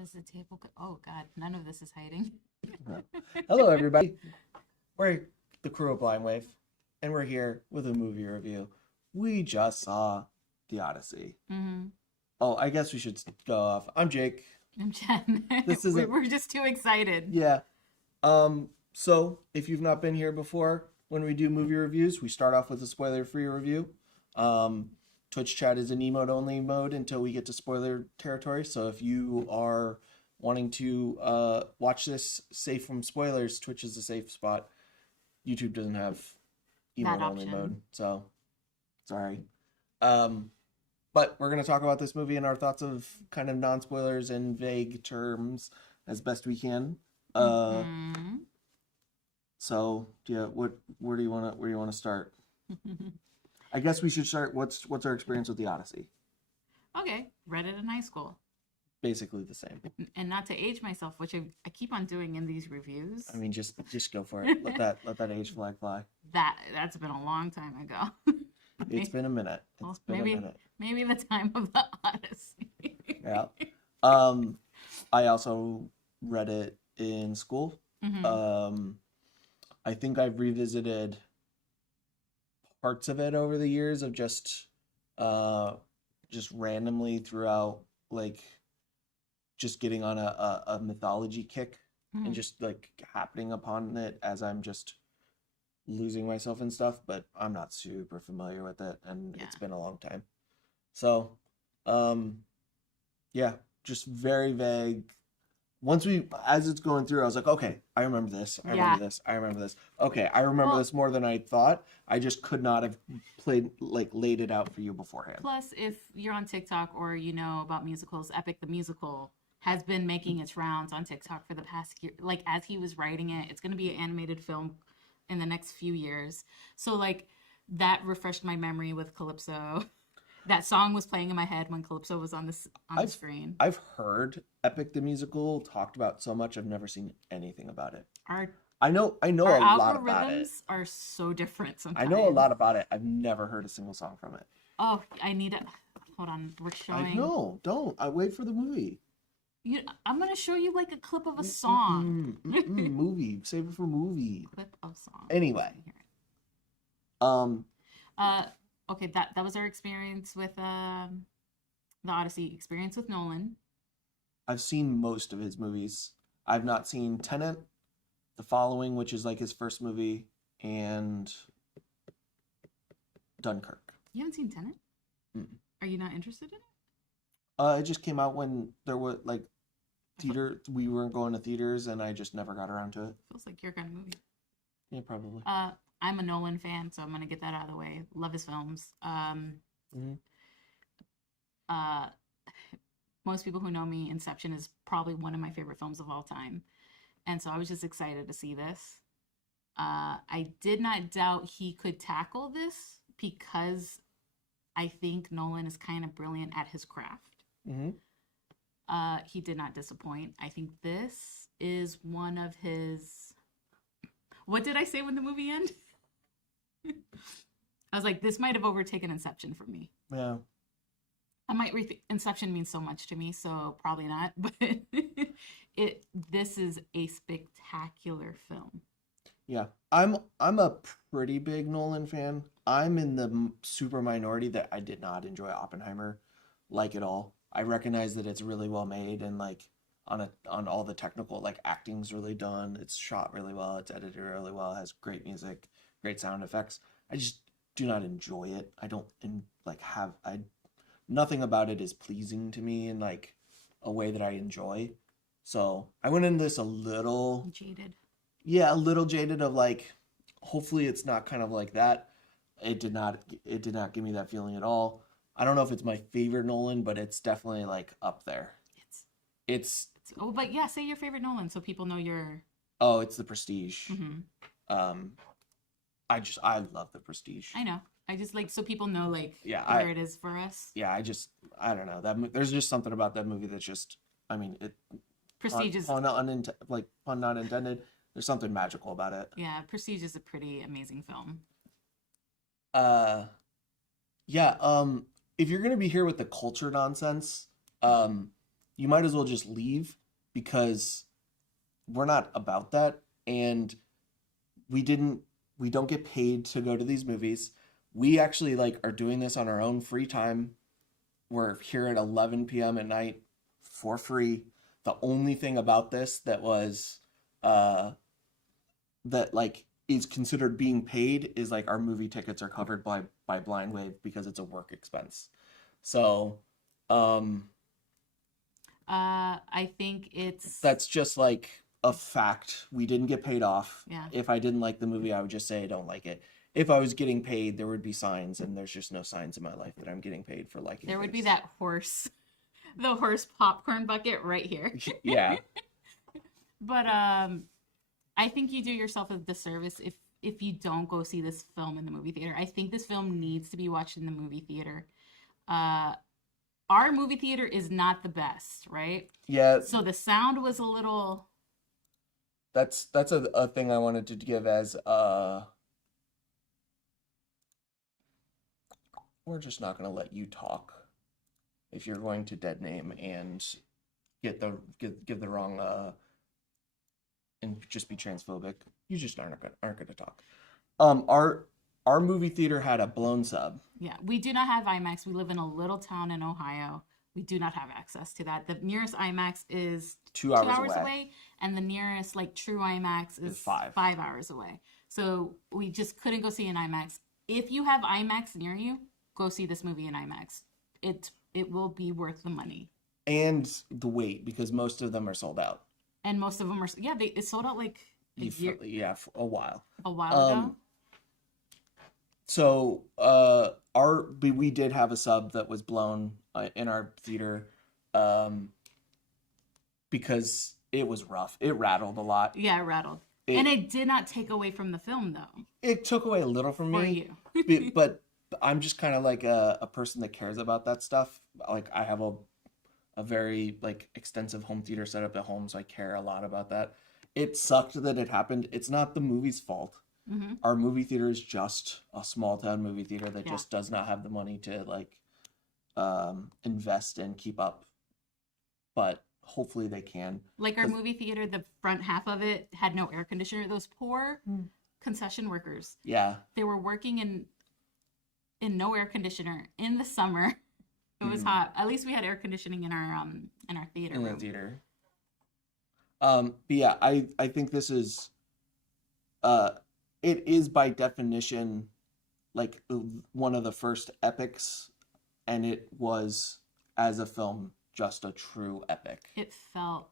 Does the table go? Oh God, none of this is hiding. Hello, everybody. We're the crew of Blind Wave, and we're here with a movie review. We just saw The Odyssey. Mm-hmm. Oh, I guess we should go off. I'm Jake. I'm Jen. This is We're just too excited. Yeah. So if you've not been here before, when we do movie reviews, we start off with a spoiler-free review. Twitch chat is an emote-only mode until we get to spoiler territory. So if you are wanting to watch this safe from spoilers, Twitch is a safe spot. YouTube doesn't have emote-only mode, so sorry. But we're going to talk about this movie and our thoughts of kind of non-spoilers and vague terms as best we can. So yeah, where do you want to start? I guess we should start. What's our experience with the Odyssey? Okay, read it in high school. Basically the same. And not to age myself, which I keep on doing in these reviews. I mean, just go for it. Let that age flag fly. That's been a long time ago. It's been a minute. Maybe the time of the Odyssey. Yeah. I also read it in school. Mm-hmm. I think I've revisited parts of it over the years of just randomly throughout, like just getting on a mythology kick and just like happening upon it as I'm just losing myself and stuff, but I'm not super familiar with it, and it's been a long time. So, yeah, just very vague. As it's going through, I was like, okay, I remember this. I remember this. I remember this. Okay, I remember this more than I thought. I just could not have laid it out for you beforehand. Plus, if you're on TikTok or you know about musicals, Epic the Musical has been making its rounds on TikTok for the past year. Like, as he was writing it, it's going to be an animated film in the next few years. So, like, that refreshed my memory with Calypso. That song was playing in my head when Calypso was on the screen. I've heard Epic the Musical talked about so much. I've never seen anything about it. I know a lot about it. Algorithms are so different sometimes. I know a lot about it. I've never heard a single song from it. Oh, I need it. Hold on. We're showing. No, don't. I wait for the movie. I'm going to show you like a clip of a song. Movie. Save it for movie. Clip of song. Anyway. Okay, that was our experience with the Odyssey. Experience with Nolan. I've seen most of his movies. I've not seen Tenet, The Following, which is like his first movie, and Dunkirk. You haven't seen Tenet? Are you not interested in it? It just came out when there was like theater. We weren't going to theaters, and I just never got around to it. Feels like your kind of movie. Yeah, probably. I'm a Nolan fan, so I'm gonna get that out of the way. Love his films. Most people who know me, Inception is probably one of my favorite films of all time, and so I was just excited to see this. I did not doubt he could tackle this because I think Nolan is kind of brilliant at his craft. He did not disappoint. I think this is one of his... What did I say when the movie ended? I was like, this might have overtaken Inception for me. Yeah. I might Inception means so much to me, so probably not. But this is a spectacular film. Yeah, I'm a pretty big Nolan fan. I'm in the super minority that I did not enjoy Oppenheimer like at all. I recognize that it's really well made and like on all the technical, like acting's really done. It's shot really well. It's edited really well. It has great music, great sound effects. I just do not enjoy it. I don't nothing about it is pleasing to me in like a way that I enjoy. So I went into this a little jaded. Yeah, a little jaded of like, hopefully it's not kind of like that. It did not give me that feeling at all. I don't know if it's my favorite Nolan, but it's definitely like up there. It's oh, but yeah, say your favorite Nolan so people know your... Oh, it's The Prestige. I love The Prestige. I know. I just like so people know like where it is for us. Yeah, I don't know. There's just something about that movie that's just, I mean, it Prestige is pun not intended. There's something magical about it. Yeah, Prestige is a pretty amazing film. Yeah, if you're gonna be here with the culture nonsense, you might as well just leave, because we're not about that, and we don't get paid to go to these movies. We actually like are doing this on our own free time. We're here at 11 p.m. at night for free. The only thing about this that was that like is considered being paid is like our movie tickets are covered by Blind Wave because it's a work expense. So I think it's that's just like a fact. We didn't get paid off. Yeah. If I didn't like the movie, I would just say I don't like it. If I was getting paid, there would be signs, and there's just no signs in my life that I'm getting paid for liking there would be things. that horse, the horse popcorn bucket right here. Yeah. But I think you do yourself a disservice if you don't go see this film in the movie theater. I think this film needs to be watched in the movie theater. Our movie theater is not the best, right? Yeah. So the sound was a little. That's a thing I wanted to give as we're just not gonna let you talk if you're going to dead name and give the wrong and just be transphobic. You just aren't gonna talk. Our movie theater had a blown sub. Yeah, we do not have IMAX. We live in a little town in Ohio. We do not have access to that. The nearest IMAX is 2 hours away. away, and the nearest like true IMAX is 5 hours away. So we just couldn't go see an IMAX. If you have IMAX near you, go see this movie in IMAX. It will be worth the money. And the wait, because most of them are sold out. And most of them are it sold out like Yeah, for a while. A while ago. So we did have a sub that was blown in our theater because it was rough. It rattled a lot. Yeah, it rattled. And it did not take away from the film, though. It took away a little from For me. you. But I'm just kind of like a person that cares about that stuff. Like I have a very like extensive home theater set up at home, so I care a lot about that. It sucked that it happened. It's not the movie's fault. Mm-hmm. Our movie theater is just a small town movie theater that just does not have the money to like invest and keep up. But hopefully they can. Like our movie theater, the front half of it had no air conditioner. Those poor concession workers. Yeah. They were working in no air conditioner in the summer. It was hot. At least we had air conditioning in our theater room. The theater. But yeah, I think this is it is by definition like one of the first epics, and it was as a film just a true epic. It felt,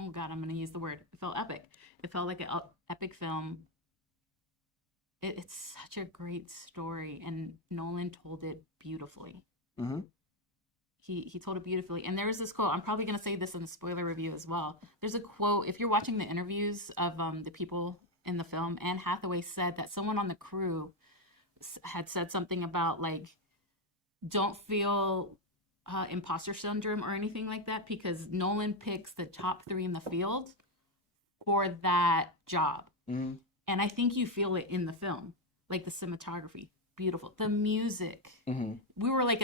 oh God, I'm going to use the word. It felt epic. It felt like an epic film. It's such a great story, and Nolan told it beautifully. Mm-hmm. He told it beautifully. And there was this quote. I'm probably going to say this in the spoiler review as well. There's a quote. If you're watching the interviews of the people in the film, Anne Hathaway said that someone on the crew had said something about like, don't feel imposter syndrome or anything like that, because Nolan picks the top 3 in the field for that job. Mm-hmm. And I think you feel it in the film, like the cinematography, beautiful. The music, we were like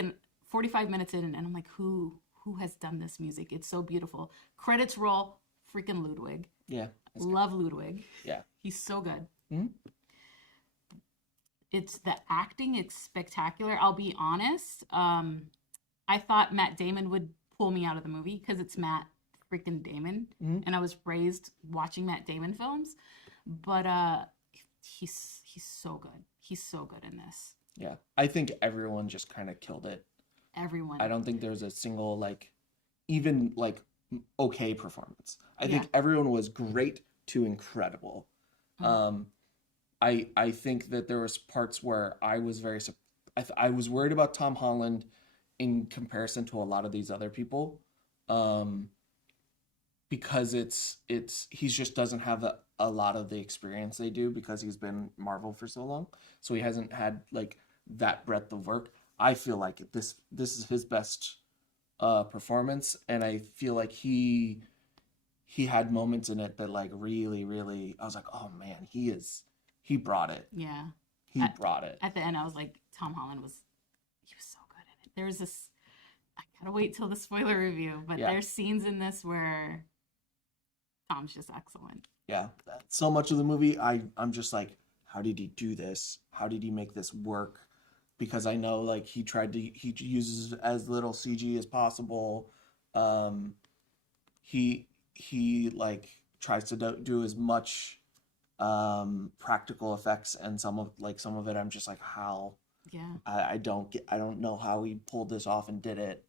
45 minutes in, and I'm like, who has done this music? It's so beautiful. Credits roll, freaking Ludwig. Yeah, love Ludwig. Yeah, he's so good. Mm-hmm. It's the acting; it's spectacular. I'll be honest. I thought Matt Damon would pull me out of the movie because it's Matt freaking Damon, and I was raised watching Matt Damon films. But he's so good. He's so good in this. Yeah, I think everyone just kind of killed it. Everyone. I don't think there's a single like, even like okay performance. I think everyone was great to incredible. I think that there was parts where I was I was worried about Tom Holland in comparison to a lot of these other people, because he just doesn't have a lot of the experience they do because he's been Marvel for so long, so he hasn't had like that breadth of work. I feel like this is his best performance, and I feel like he had moments in it that like really I was like, oh man, he brought it. Yeah, he brought it. At the end, I was like, Tom Holland was so good in it. There was this, gotta wait till the spoiler review. But Yeah. there's scenes in this where Tom's just excellent. Yeah, so much of the movie, I'm just like, how did he do this? How did he make this work? Because I know like he uses as little CG as possible. He like tries to do as much practical effects, and some of it I'm just like, how? Yeah. I don't know how he pulled this off and did it.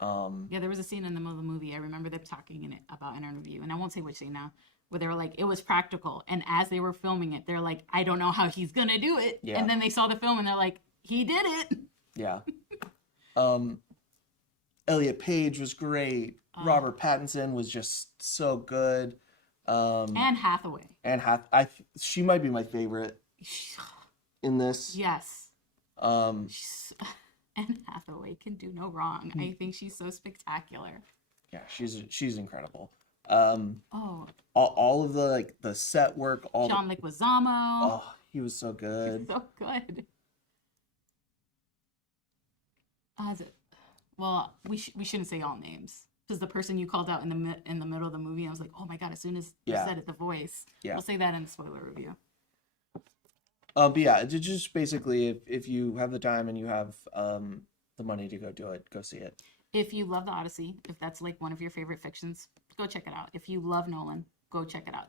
Yeah, there was a scene in the middle of the movie. I remember them talking in it about an interview, and I won't say which scene now, where they were like, it was practical. And as they were filming it, they're like, I don't know how he's gonna do it. Yeah. And then they saw the film and they're like, he did it. Yeah. Elliot Page was great. Robert Pattinson was just so good. And Hathaway. She might be my favorite in this. Yes. Um, And Hathaway can do no wrong. I think she's so spectacular. yeah, she's incredible. Oh, All of the like the set work, John Leguizamo. oh, he was so good. So good. Well, we shouldn't say all names because the person you called out in the middle of the movie, I was like, oh my god! As soon as you said it, the voice. Yeah. We'll say that in the spoiler review. But yeah, it's just basically if you have the time and you have the money to go do it, go see it. If you love the Odyssey, if that's like one of your favorite fictions, go check it out. If you love Nolan, go check it out.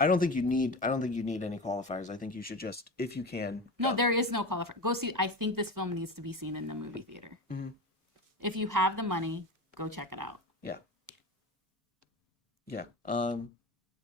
I don't think you need any qualifiers. I think you should just, if you can. No, there is no qualifier. Go see. I think this film needs to be seen in the movie theater. Mm-hmm. If you have the money, go check it out. Yeah. Yeah. Do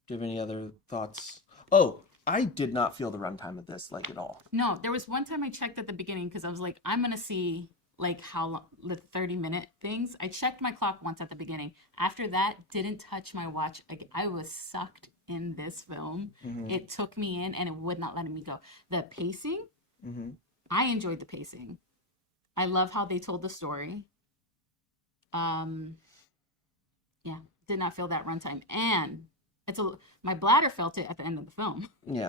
you have any other thoughts? Oh, I did not feel the runtime of this like at all. No, there was one time I checked at the beginning because I was like, I'm gonna see like how long, the 30-minute things. I checked my clock once at the beginning. After that, didn't touch my watch. I was sucked in this film. Mm-hmm. It took me in and it would not let me go. The pacing, Mm-hmm. I enjoyed the pacing. I love how they told the story. Yeah, did not feel that runtime. And my bladder felt it at the end of the film. Yeah.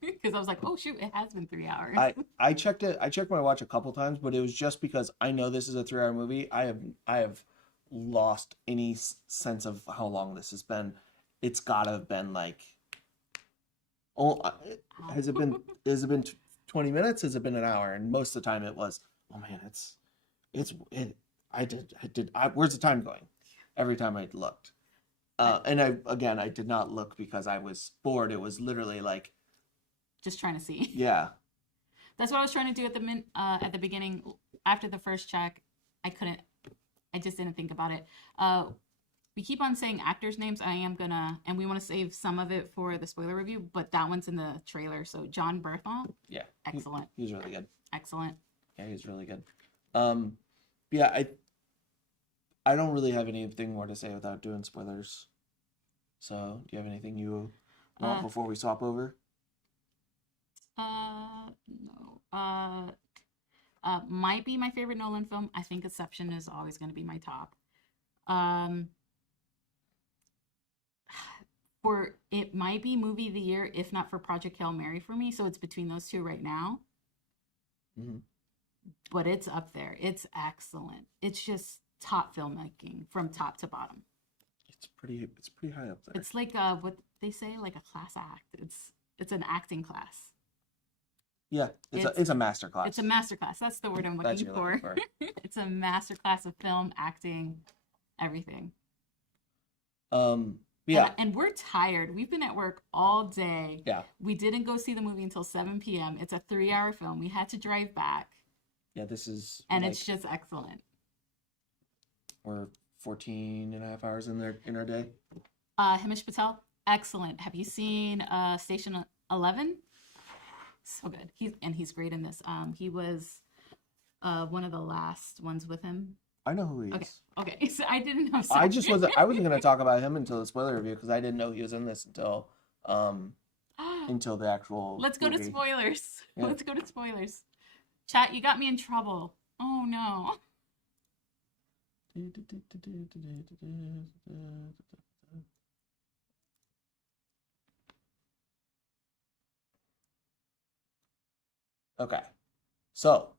Because I was like, oh shoot, it has been 3 hours. I checked my watch a couple times, but it was just because I know this is a 3-hour movie. I have lost any sense of how long this has been. It's gotta have been like, has it been 20 minutes? Has it been an hour? And most of the time it was, oh man, where's the time going? Every time I looked. And I did not look because I was bored. It was literally like, just trying to see. yeah. That's what I was trying to do at the beginning. After the first check, I just didn't think about it. We keep on saying actors' names. And we want to save some of it for the spoiler review, but that one's in the trailer. So John Berthon. Yeah. Excellent. He's really good. Excellent. Yeah, he's really good. Yeah, I don't really have anything more to say without doing spoilers. So, do you have anything you want before we swap over? No. Might be my favorite Nolan film. I think Inception is always going to be my top. It might be movie of the year, if not for Project Hail Mary for me. So it's between those two right now. Mm-hmm. But it's up there. It's excellent. It's just top filmmaking from top to bottom. It's pretty high up there. It's like what they say, like a class act. It's an acting class. Yeah, it's a master class. It's a master class. That's the word I'm looking for. It's a master class of film, acting, everything. Yeah. And we're tired. We've been at work all day. Yeah. We didn't go see the movie until 7 p.m. It's a 3-hour film. We had to drive back. Yeah, this is... And it's just excellent. We're 14 and a half hours in our day. Himesh Patel, excellent. Have you seen Station 11? So good. He's great in this. He was one of the last ones with him. I know who he is. Okay. So I didn't know. I wasn't going to talk about him until the spoiler review because I didn't know he was in this until the actual Let's go movie. to spoilers. Yeah. Let's go to spoilers. Chat, you got me in trouble. Oh no. Okay. So,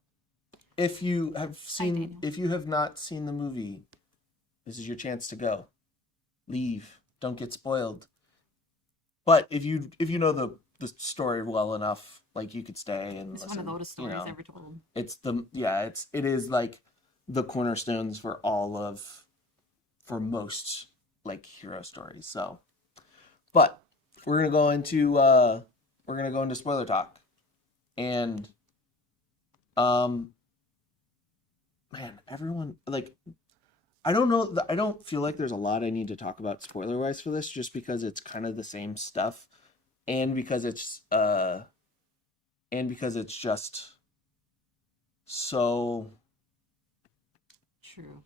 if you have Daniel. if you have not seen the movie, this is your chance to go. Leave. Don't get spoiled. But if you know the story well enough, like you could stay and It's listen. one of the oldest stories ever told. It is like the cornerstones for most like hero stories. So, but we're gonna go into spoiler talk, and man, everyone like I don't know. I don't feel like there's a lot I need to talk about spoiler wise for this, just because it's kind of the same stuff, and because it's just so. True.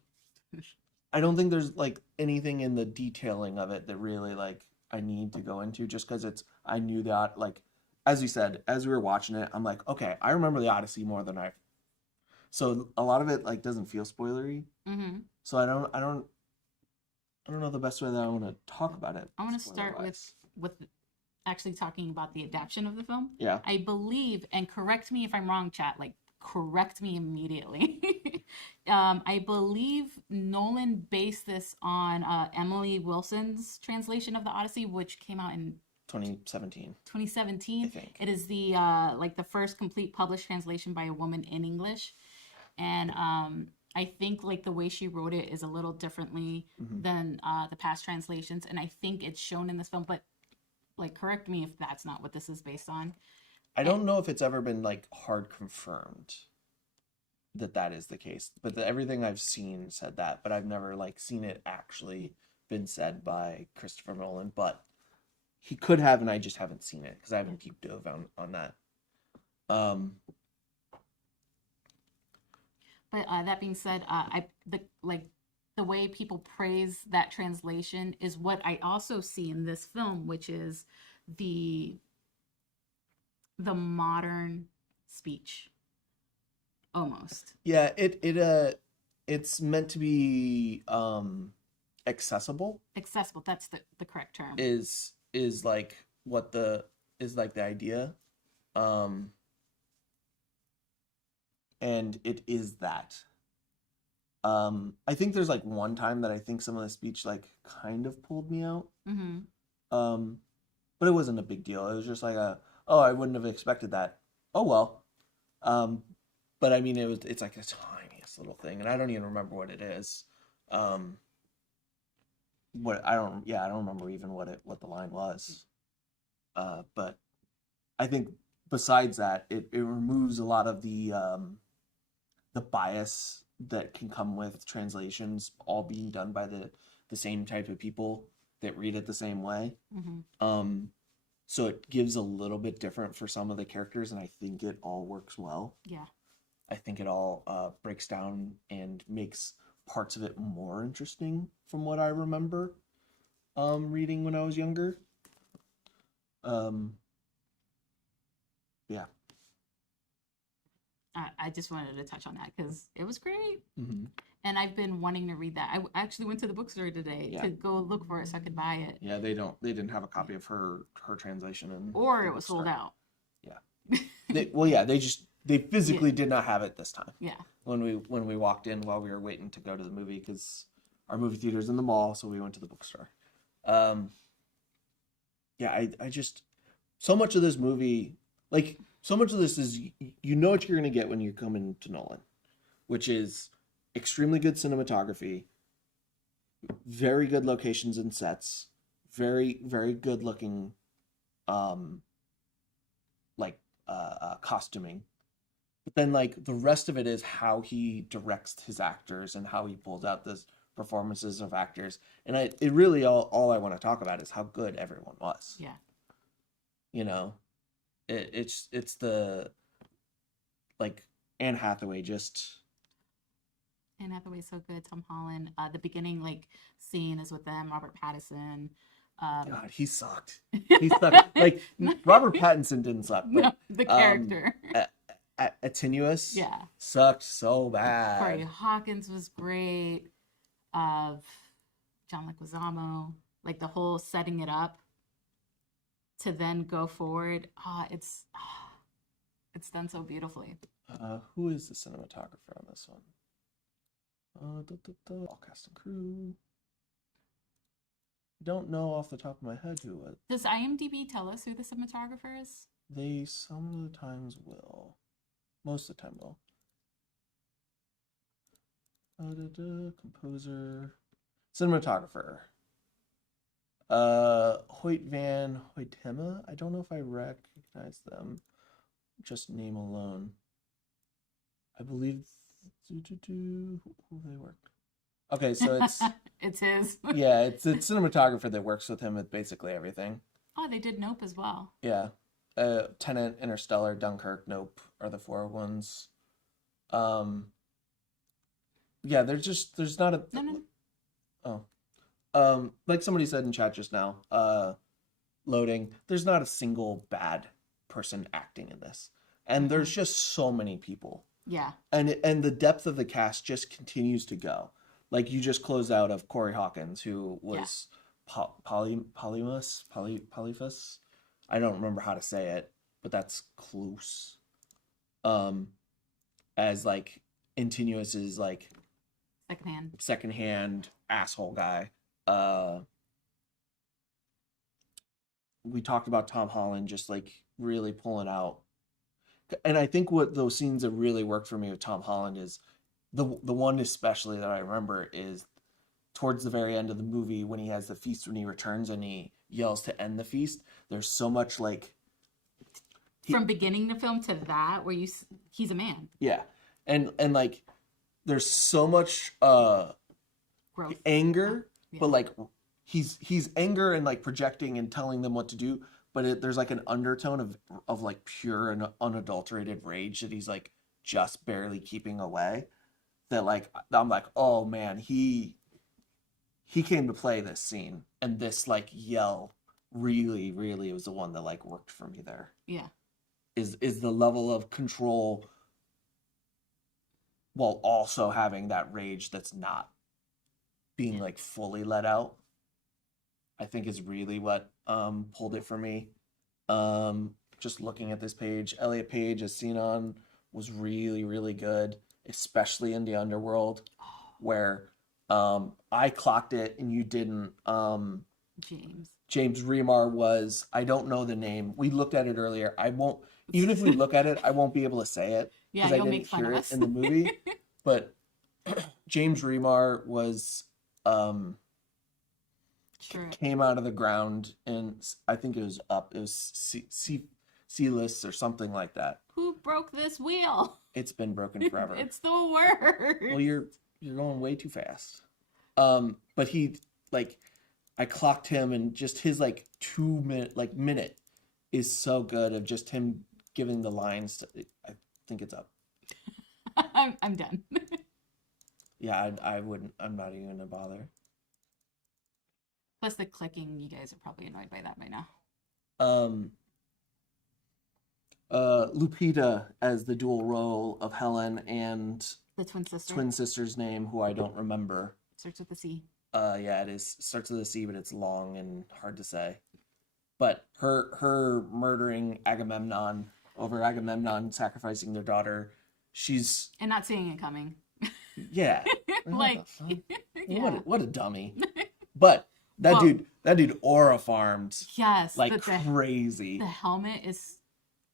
I don't think there's like anything in the detailing of it that really like I need to go into, just because I knew that, like, as you said, as we were watching it, I'm like, okay, I remember the Odyssey more than so a lot of it like doesn't feel spoilery. Mm-hmm. So I don't know the best way that I want to talk about it. I want to start with actually talking about the adaptation of the film. Yeah. I believe, and correct me if I'm wrong, chat, like correct me immediately. I believe Nolan based this on Emily Wilson's translation of the Odyssey, which came out in 2017. 2017. I think. It is the like the first complete published translation by a woman in English. And I think like the way she wrote it is a little differently than the past translations, and I think it's shown in this film. But like, correct me if that's not what this is based on. I don't know if it's ever been like hard confirmed that is the case, but everything I've seen said that, but I've never like seen it actually been said by Christopher Nolan. But he could have, and I just haven't seen it because I haven't deep dove on that. But that being said, the way people praise that translation is what I also see in this film, which is the modern speech, almost. Yeah, it's meant to be accessible. Accessible. That's the correct term. Is like what the idea. And it is that. I think there's like one time that I think some of the speech like kind of pulled me out. Mm-hmm. But it wasn't a big deal. It was just like I wouldn't have expected that. Oh well. But I mean it's like the tiniest little thing, and I don't even remember what it is. I don't remember even what the line was. But I think besides that, it removes a lot of the bias that can come with translations all being done by the same type of people that read it the same way. Mm-hmm. So it gives a little bit different for some of the characters, and I think it all works well. Yeah. I think it all breaks down and makes parts of it more interesting from what I remember reading when I was younger. Yeah. I just wanted to touch on that because it was great. Mm-hmm. And I've been wanting to read that. I actually went to the bookstore today to go look for it so I could buy it. Yeah, they didn't have a copy of her translation or it was sold out. Yeah. They physically did not have it this time. Yeah. When we walked in while we were waiting to go to the movie, because our movie theater's in the mall, so we went to the bookstore. Yeah, I just so much of this movie, like so much of this is you know what you're gonna get when you come into Nolan, which is extremely good cinematography, very good locations and sets, very very good looking, costuming. But then like the rest of it is how he directs his actors and how he pulls out the performances of actors. And it really all I want to talk about is how good everyone was. Yeah. You know, it's the like Anne Hathaway's so good. Tom Holland. The beginning like scene is with them. Robert Pattinson. God, he sucked. He sucked. Like Robert Pattinson didn't suck, but no, the character. Attenuous. Yeah. Sucked so bad. Corey Hawkins was great. John Leguizamo, like the whole setting it up to then go forward. It's done so beautifully. Who is the cinematographer on this one? All cast and crew. I don't know off the top of my head who it. Does IMDb tell us who the cinematographer is? They some of the times will. Most of the time will. Composer. Cinematographer. Hoyt van Hoytema. I don't know if I recognize them. Just name alone. I believe who they work. Okay, so it's It's his. yeah, it's the cinematographer that works with him with basically everything. Oh, they did Nope as well. Yeah. Tenet, Interstellar, Dunkirk, Nope are the four ones. Yeah, there's not a No. like somebody said in chat just now, loading, there's not a single bad person acting in this. And there's just so many people. Yeah. And the depth of the cast just continues to go. Like you just closed out of Corey Hawkins, who was Polyphus. I don't remember how to say it, but that's close. As like Intinuous's like secondhand asshole guy. We talked about Tom Holland just like really pulling out. And I think what those scenes that really worked for me with Tom Holland is the one especially that I remember is towards the very end of the movie when he has the feast when he returns and he yells to end the feast. There's so much like from beginning the film to that where he's a man. Yeah. And like there's so much Growth. anger, but like he's anger and like projecting and telling them what to do, but there's like an undertone of like pure and unadulterated rage that he's like just barely keeping away. That like I'm like, oh man, he came to play this scene, and this like yell really was the one that like worked for me there. Yeah. Is the level of control while also having that rage that's not being like fully let out, I think is really what pulled it for me. Just looking at this page, Elliot Page as Sinon was really good, especially in the underworld, where I clocked it and you didn't. James Remar was, I don't know the name. We looked at it earlier. I won't, even if we look at it, I won't be able to say it because I didn't hear it in the movie. But James Remar was came out of the ground, and I think it was up. It was C-list or something like that. Who broke this wheel? It's been broken forever. It's the worst. Well, you're going way too fast. But he like, I clocked him, and just his like 2-minute is so good of just him giving the lines. I think it's up. I'm done. Yeah, I wouldn't. I'm not even gonna bother. Plus the clicking, you guys are probably annoyed by that by now. Lupita as the dual role of Helen and the twin sister. Twin sister's name, who I don't remember. Starts with the C. Yeah, it is. Starts with a C, but it's long and hard to say. But her murdering Agamemnon over Agamemnon sacrificing their daughter, she's and not seeing it coming. Yeah, like yeah. What a dummy. But that dude aura farmed. Yes, like crazy. The helmet is.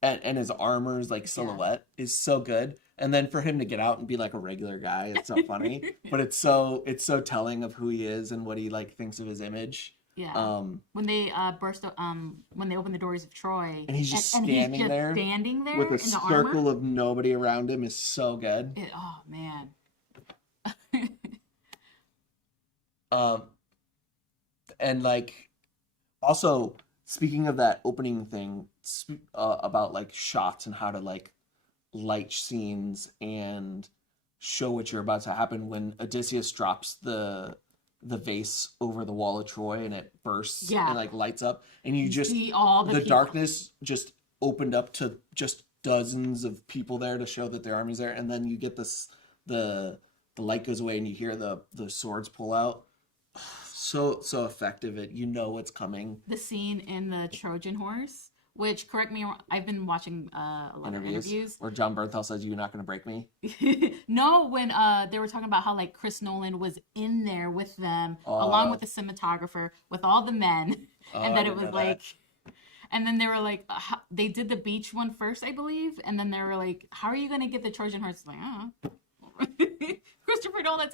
And his armor's like silhouette is so good, and then for him to get out and be like a regular guy, it's so funny. But it's so telling of who he is and what he like thinks of his image. Yeah. When they when they open the doors of Troy, and he's just standing there with a circle of nobody around him is so good. Oh man. And like, also speaking of that opening thing, about like shots and how to like light scenes and show what you're about to happen, when Odysseus drops the vase over the wall of Troy and it bursts and like lights up, and you just see all the darkness just opened up to just dozens of people there to show that their army's there, and then you get this the light goes away and you hear the swords pull out. So effective. You know what's coming. The scene in the Trojan horse Which, correct me, I've been watching a lot of interviews. Where John Bernthal says, "You're not going to break me." No, when they were talking about how like Chris Nolan was in there with them, along with the cinematographer, with all the men, and that it was like, and then they were like, they did the beach one first, I believe, and then they were like, "How are you going to get the Trojan horse?" Like, Christopher Nolan,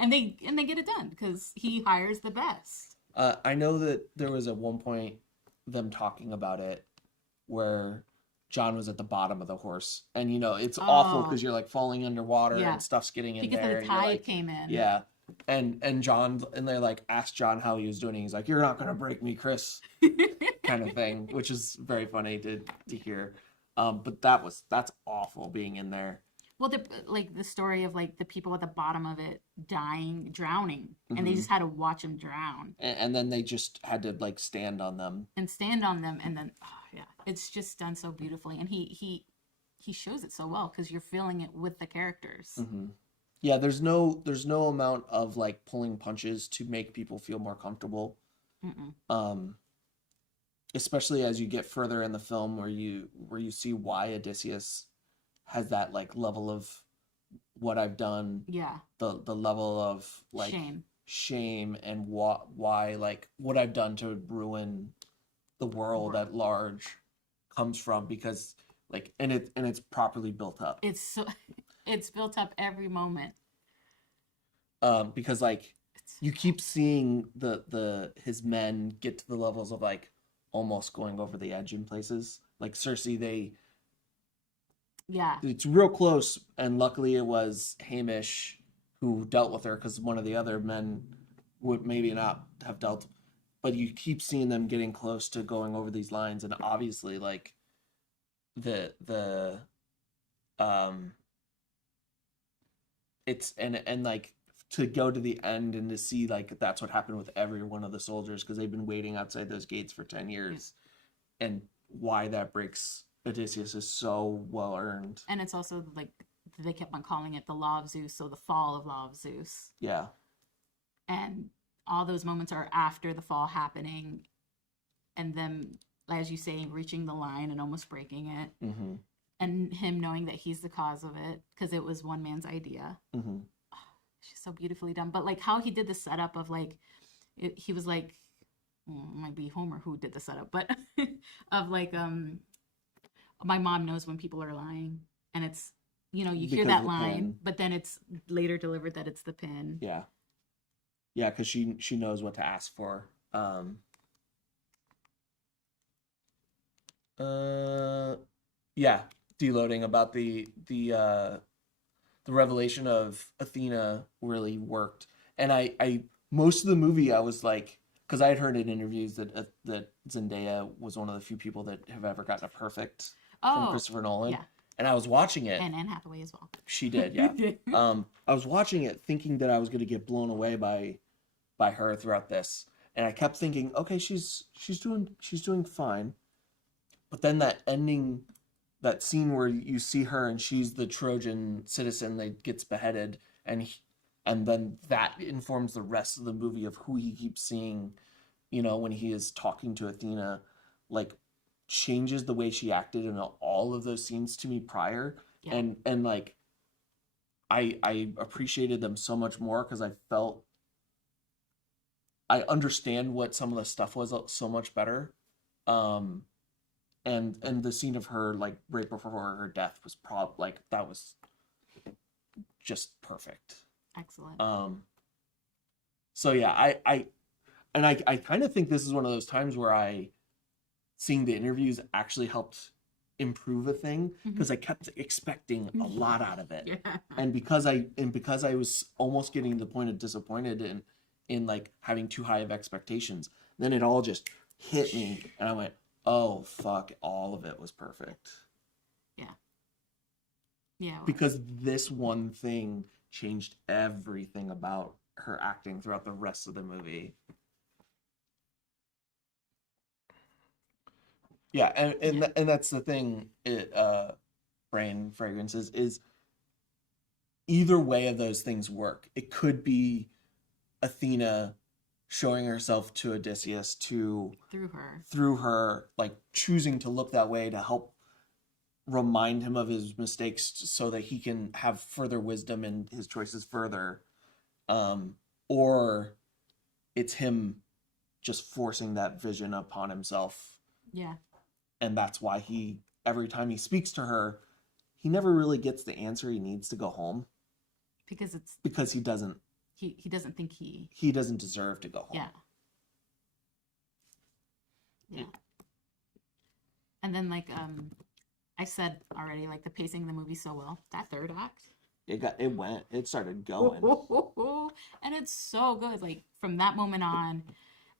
and they get it done because he hires the best. I know that there was at one point them talking about it where John was at the bottom of the horse, and it's awful because you're like falling underwater and stuff's getting in because there. Because the tide came in. Yeah, and John, and they like asked John how he was doing. He's like, "You're not gonna break me, Chris," kind of thing, which is very funny to hear. But that's awful being in there. Well, the story of like the people at the bottom of it drowning, and they just had to watch them drown. And then they just had to like stand on them, and then it's just done so beautifully, and he shows it so well because you're feeling it with the characters. Yeah, there's no amount of like pulling punches to make people feel more comfortable. Especially as you get further in the film, where you see why Odysseus has that like level of what I've done. Yeah. The level of like shame and why like what I've done to ruin the world at large comes from, because like and it's properly built up. It's built up every moment. Because like you keep seeing his men get to the levels of like almost going over the edge in places. Like Cersei, it's real close, and luckily it was Hamish who dealt with her, because one of the other men would maybe not have dealt. But you keep seeing them getting close to going over these lines, and obviously like it's and like to go to the end and to see like that's what happened with every one of the soldiers, because they've been waiting outside those gates for 10 years, and why that breaks Odysseus is so well earned. And it's also like they kept on calling it the Law of Zeus, so the fall of Law of Zeus. Yeah. And all those moments are after the fall happening, and them, as you say, reaching the line and almost breaking it, and him knowing that he's the cause of it because it was one man's idea. It's just so beautifully done. But like how he did the setup of like, he was like, well, it might be Homer who did the setup, but of like my mom knows when people are lying, and it's you hear that line, but then it's later delivered that it's the pin. Yeah, because she knows what to ask for. Deloading about the revelation of Athena really worked, and I most of the movie I was like, because I had heard in interviews that Zendaya was one of the few people that have ever gotten a perfect from Christopher Nolan. Yeah. And I was watching it. And Anne Hathaway as well. She did, yeah. I was watching it thinking that I was going to get blown away by her throughout this. And I kept thinking, okay, she's doing fine. But then that ending, that scene where you see her and she's the Trojan citizen that gets beheaded, and then that informs the rest of the movie of who he keeps seeing, when he is talking to Athena, like changes the way she acted in all of those scenes to me prior. Yeah. And like I appreciated them so much more because I felt I understand what some of the stuff was so much better. And the scene of her like right before her death was that was just perfect. Excellent. So yeah, I kind of think this is one of those times where seeing the interviews actually helped improve a thing, because I kept expecting a lot out of it. Yeah. And because I was almost getting to the point of disappointed in like having too high of expectations, then it all just hit me and I went, oh fuck, all of it was perfect. Yeah. Yeah. Because this one thing changed everything about her acting throughout the rest of the movie. Yeah, and that's the thing. Brain fragrances is either way of those things work. It could be Athena showing herself to Odysseus to through her. like choosing to look that way to help remind him of his mistakes so that he can have further wisdom in his choices further. Or it's him just forcing that vision upon himself. Yeah. And that's why every time he speaks to her, he never really gets the answer he needs to go home. Because he doesn't think he doesn't deserve to go home. Yeah. Yeah. And then like I said already, like the pacing of the movie so well. That third act. It started going. And it's so good. Like from that moment on.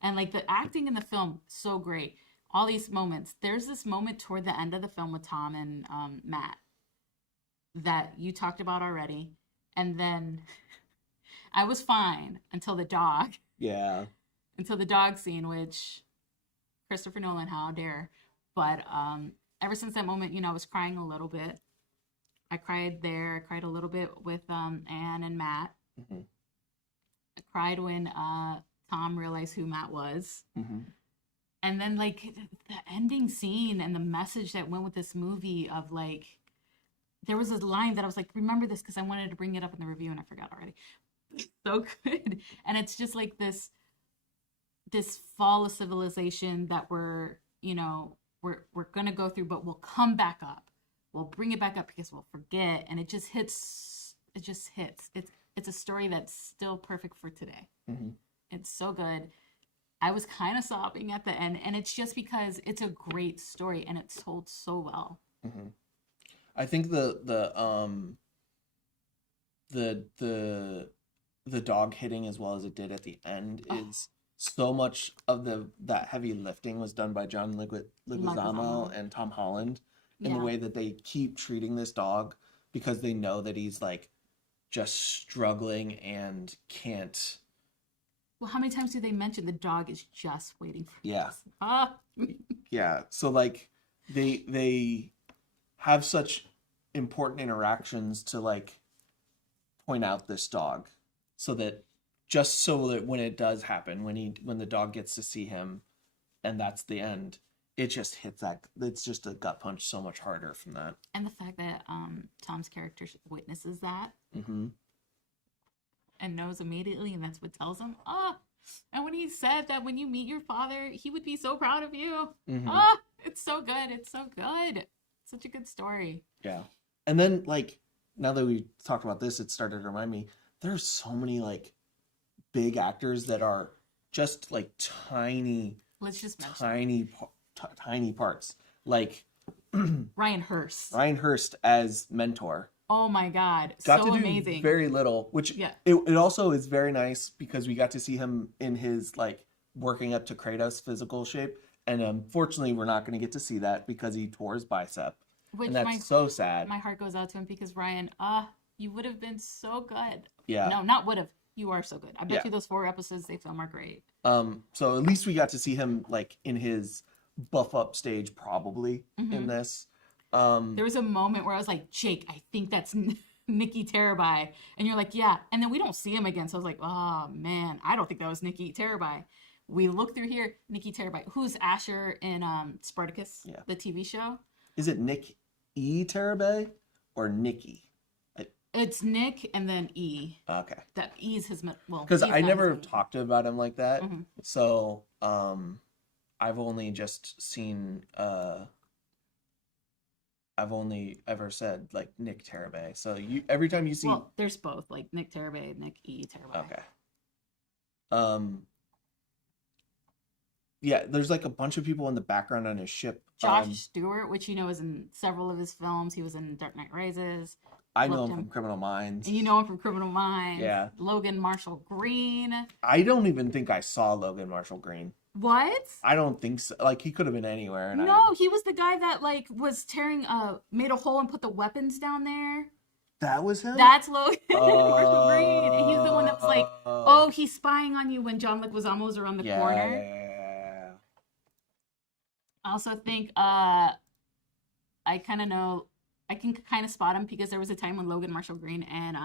And like the acting in the film, so great. All these moments. There's this moment toward the end of the film with Tom and Matt that you talked about already. And then I was fine until the dog. Yeah. Until the dog scene, which Christopher Nolan, how dare. But ever since that moment, I was crying a little bit. I cried there. I cried a little bit with Anne and Matt. Mm-hmm. I cried when Tom realized who Matt was. Mm-hmm. And then like the ending scene and the message that went with this movie of like, there was a line that I was like, remember this because I wanted to bring it up in the review and I forgot already. So good. And it's just like this fall of civilization that we're going to go through, but we'll come back up. We'll bring it back up because we'll forget. And it just hits. It's a story that's still perfect for today. Mm-hmm. It's so good. I was kind of sobbing at the end, and it's just because it's a great story and it's told so well. Mm-hmm. I think the dog hitting as well as it did at the end is so much of that heavy lifting was done by John Leguizamo and Tom Holland in the way that they keep treating this dog because they know that he's like just struggling and can't. Well, how many times do they mention the dog is just waiting for us? Yeah. Yeah. So like they have such important interactions to like point out this dog so that when it does happen, when the dog gets to see him and that's the end, it just hits it's just a gut punch so much harder from that. And the fact that Tom's character witnesses that. Mm-hmm. And knows immediately, and that's what tells him. And when he said that when you meet your father, he would be so proud of you. Mm-hmm. It's so good. It's so good. Such a good story. Yeah. And then, like, now that we talked about this, it started to remind me, there's so many, like, big actors that are just, like, tiny, let's just mention tiny parts. Like, Ryan Hurst as Mentor. Oh my God. Got so to do amazing. Very little, which it also is very nice because we got to see him in his like working up to Kratos physical shape. And unfortunately, we're not going to get to see that because he tore his bicep. And that's so sad. My heart goes out to him because Ryan, you would have been so good. Yeah. No, not would have. You are so good. I bet you those 4 episodes they film are great. So at least we got to see him like in his buff up stage probably in this. There was a moment where I was like, Jake, I think that's Nikki Terabai. And you're like, yeah. And then we don't see him again. So I was like, oh, man, I don't think that was Nikki Terabai. We look through here, Nikki Terabai. Who's Asher in Spartacus, the TV show? Is it Nick E. Terabai or Nikki? It's Nick and then E. Okay. That E's his because I never talked about him like that. Mm-hmm. So I've only just seen... I've only ever said like Nick Terabai. So every time you see, there's both like Nick Terabai, Nick E. Terabai. Okay. Yeah, there's like a bunch of people in the background on his ship. Josh Stewart, which is in several of his films. He was in Dark Knight Rises. I know him from Criminal Minds. And you know him from Criminal Minds. Yeah. Logan Marshall Green. I don't even think I saw Logan Marshall Green. What? I don't think so. Like, he could have been anywhere. And he was the guy that, like, was made a hole and put the weapons down there. That was him? That's Logan Marshall Green. And he's the one that was like, he's spying on you when John Leguizamo was around the corner. Yeah. I also think, I kind of know, I can kind of spot him because there was a time when Logan Marshall Green and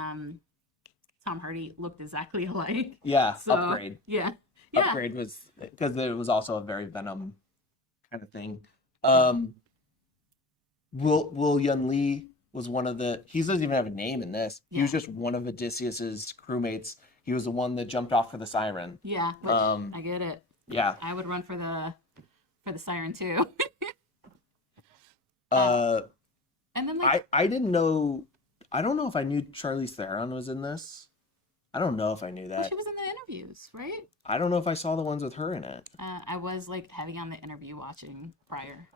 Tom Hardy looked exactly alike. Yeah, Upgrade. Yeah. Yeah. upgrade was because it was also a very Venom kind of thing. Um, Will Yun Lee was one of the. He doesn't even have a name in this. He was Yeah. just one of Odysseus's crewmates. He was the one that jumped off for the siren. Yeah, which I get it. Yeah. I would run for the siren too. Uh, And then like I didn't know. I don't know if I knew Charlize Theron was in this. I don't know if I knew well, that. she was in the interviews, right? I don't know if I saw the ones with her in it. I was like heavy on the interview watching prior.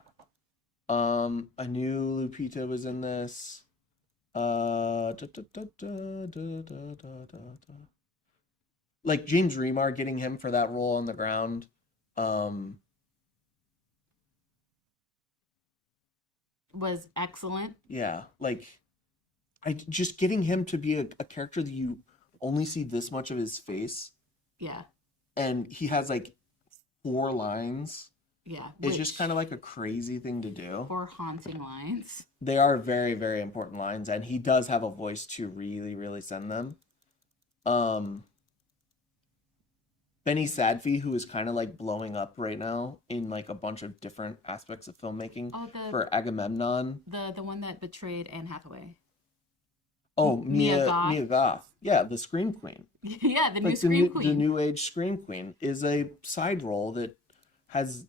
I knew Lupita was in this. Like James Remar getting him for that role on the ground. Um, Was excellent. yeah, like I just getting him to be a character that you only see this much of his face, Yeah. and he has like 4 lines. Yeah. It's just kind of like a crazy thing to do. 4 haunting lines. They are very, very important lines, and he does have a voice to really, really send them. Benny Sadfi, who is kind of like blowing up right now in like a bunch of different aspects of filmmaking Oh, for Agamemnon. the one that betrayed Anne Hathaway. Oh, Mia Goth. Mia Goth. Yeah, the Scream Queen. Yeah, the new Like Scream Queen. the new age Scream Queen is a side role that has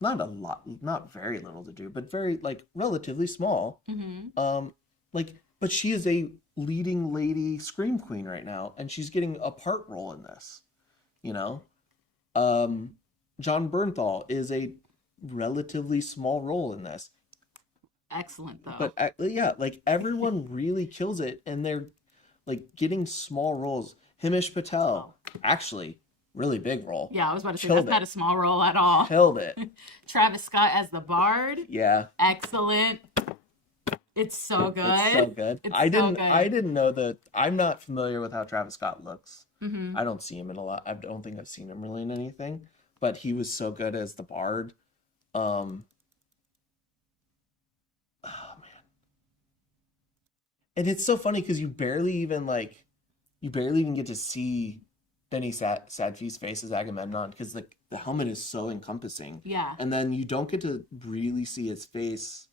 not very little to do, but very like relatively small. Mm-hmm. But she is a leading lady Scream Queen right now, and she's getting a part role in this. You know, John Bernthal is a relatively small role in this. Excellent though. But yeah, like everyone really kills it, and they're like getting small roles. Himesh Patel, actually, really big role. Yeah, I was about to say Killed that's not a small role at all. Killed it. Travis Scott as the Bard. Yeah. Excellent. It's so good. It's so good. It's I so didn't. good. I didn't know that. I'm not familiar with how Travis Scott looks. Mm-hmm. I don't see him in a lot. I don't think I've seen him really in anything. But he was so good as the Bard. Oh man. And it's so funny because you barely even get to see Benny Sadfi's face as Agamemnon because the helmet is so encompassing. Yeah. And then you don't get to really see his face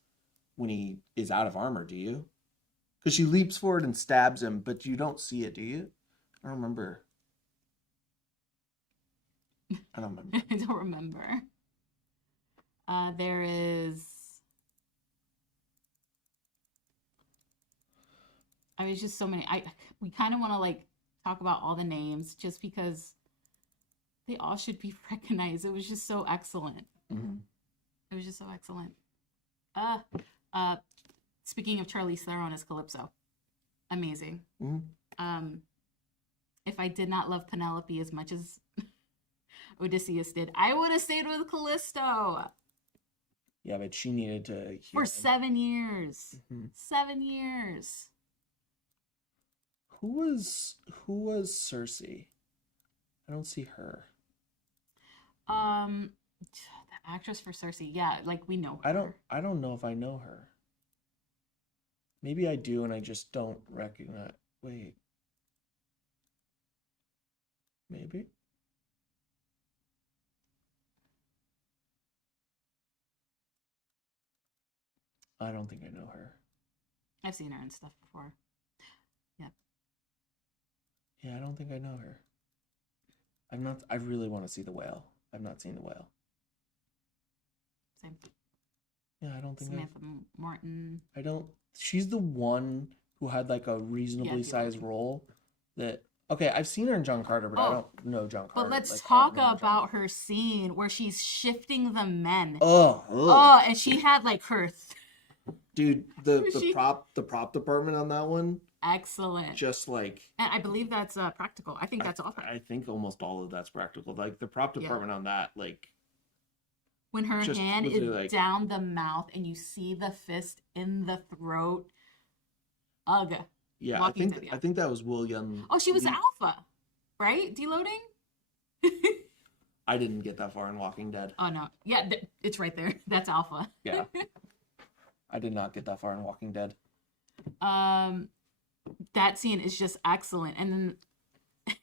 when he is out of armor, do you? Because she leaps forward and stabs him, but you don't see it, do you? I don't remember. I don't remember. I don't remember. There is. I mean, it's just so many. We kind of want to like talk about all the names just because they all should be recognized. It was just so excellent. Mm-hmm. It was just so excellent. Speaking of Charlize Theron as Calypso, amazing. Mm-hmm. If I did not love Penelope as much as Odysseus did, I would have stayed with Callisto. Yeah, but she needed to hear For him. 7 years. Mm-hmm. 7 years. Who was Cersei? I don't see her. The actress for Cersei, yeah, like we know her. I don't know if I know her. Maybe I do and I just don't recognize. Wait. Maybe. I don't think I know her. I've seen her and stuff before. Yeah, I don't think I know her. I really want to see The Whale. I've not seen The Whale. Same. Yeah, I don't think Samantha Morton. I don't. She's the one who had like a reasonably sized role. That okay, I've seen her in John Carter, but I don't know John Carter. But let's like, talk about her scene where she's shifting the men. Oh, And she had like her. Dude, the prop department on that one. Excellent. Just like, and I believe that's practical. I think that's awesome. I think almost all of that's practical. Like the prop department on that, like when her hand is like, down the mouth and you see the fist in the throat. Ugh. Yeah, I think that was William. Oh, she was Alpha, right? Deloading. I didn't get that far in Walking Dead. Oh no, yeah, it's right there. That's Alpha. Yeah, I did not get that far in Walking Dead. That scene is just excellent, and then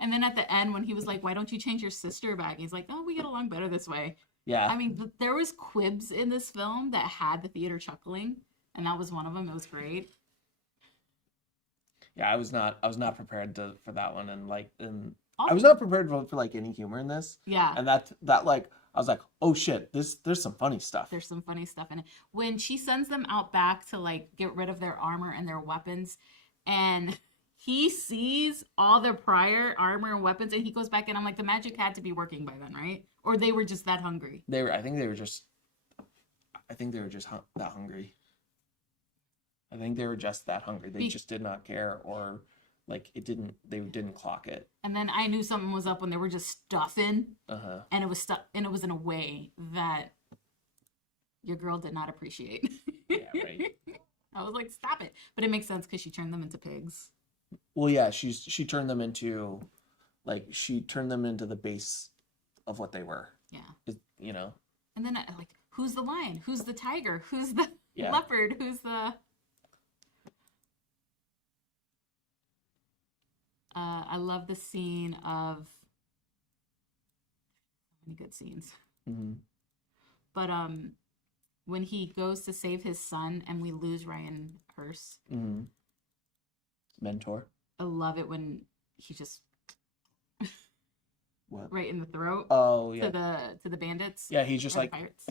And then at the end, when he was like, "Why don't you change your sister back?" He's like, "Oh, we get along better this way." Yeah. I mean, there was quibs in this film that had the theater chuckling, and that was one of them. It was great. Yeah, I was not prepared for that one, and I Also, was not prepared for like any humor in this. yeah, And that like I was like, oh shit, there's some funny stuff. there's some funny stuff in it. When she sends them out back to like get rid of their armor and their weapons, and he sees all their prior armor and weapons, and he goes back, and I'm like, the magic had to be working by then, right? Or they were just that hungry. I think they were just that hungry. I think they were just that hungry. They just did not care, or like they didn't clock it. And then I knew something was up when they were just stuffing, Uh-huh. and it was in a way that your girl did not appreciate. Yeah, right. I was like, stop it. But it makes sense because she turned them into pigs. Well, yeah, she turned them into the base of what they were. Yeah. You know. And then like, who's the lion? Who's the tiger? Who's the Yeah. leopard? Who's the I love the scene of so many good scenes. Mm-hmm. But when he goes to save his son and we lose Ryan Hurst. Mm-hmm. Mentor. I love it when he just What? right in the throat. Oh yeah. To the bandits. Yeah, he's just or like the pirates.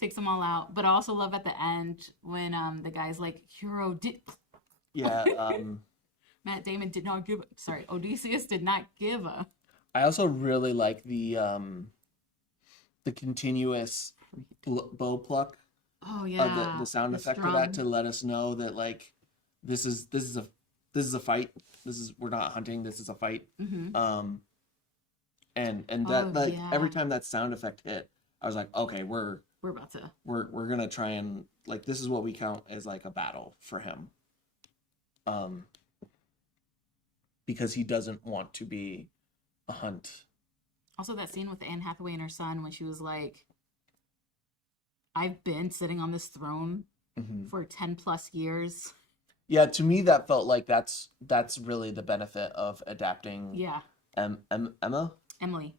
Takes them all out. But I also love at the end when the guy's like, Hero did yeah. Matt Damon did not give Odysseus did not give a I also really like the continuous bow pluck. Oh yeah. The sound effect of that to let us know that like this is a fight. We're not hunting. This is a fight. Mm-hmm. And that like yeah. every time that sound effect hit, I was like, okay, we're about to we're gonna try and like this is what we count as like a battle for him. Because he doesn't want to be a hunt. Also that scene with Anne Hathaway and her son when she was like, I've been sitting on this throne for 10 plus years. Yeah, to me that felt like that's really the benefit of adapting. Yeah. Emily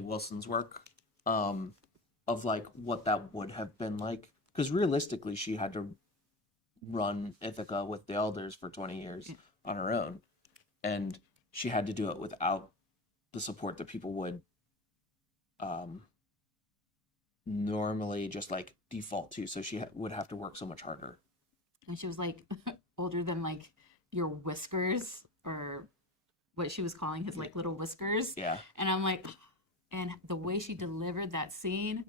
Wilson's work, of like what that would have been like, because realistically she had to run Ithaca with the elders for 20 years on her own, and she had to do it without the support that people would normally just like default to, so she would have to work so much harder. And she was like older than like your whiskers, or what she was calling his like little whiskers. Yeah. And I'm like, and the way she delivered that scene,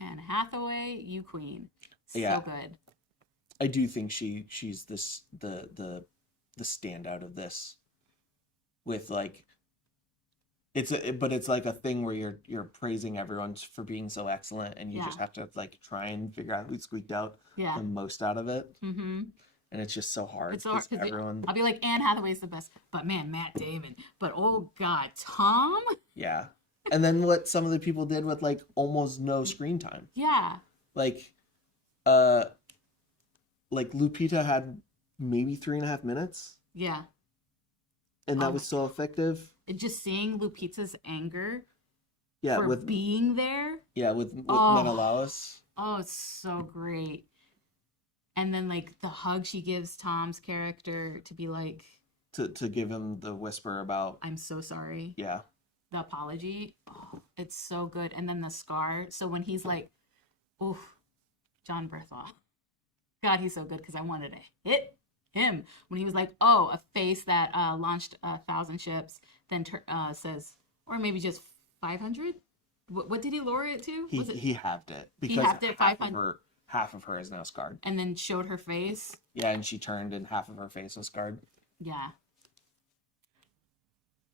Anne Hathaway, you queen. So good. I do think she's the standout of this, with like but it's like a thing where you're praising everyone for being so excellent, and you just have to like try and figure out who squeaked out the most out of it. Mm-hmm. And it's just so hard. It's so hard because everyone. I'll be like, Anne Hathaway's the best, but man, Matt Damon. But oh god, Tom. Yeah. And then what some of the people did with like almost no screen time. Yeah. Like Lupita had maybe 3.5 minutes. Yeah. And that was so effective. And just seeing Lupita's anger. Yeah, for with being there. Yeah, with Menelaus. Oh, it's so great. And then like the hug she gives Tom's character to be like to give him the whisper about I'm so sorry. Yeah. The apology. Oh, it's so good. And then the scar. So when he's like, oof, John Berthold. God, he's so good because I wanted to hit him when he was like, oh, a face that launched 1,000 ships, then says, or maybe just 500. What did he lower it to? He halved it because he halved it 500. Half of her is now scarred. And then showed her face. Yeah, and she turned and half of her face was scarred. Yeah.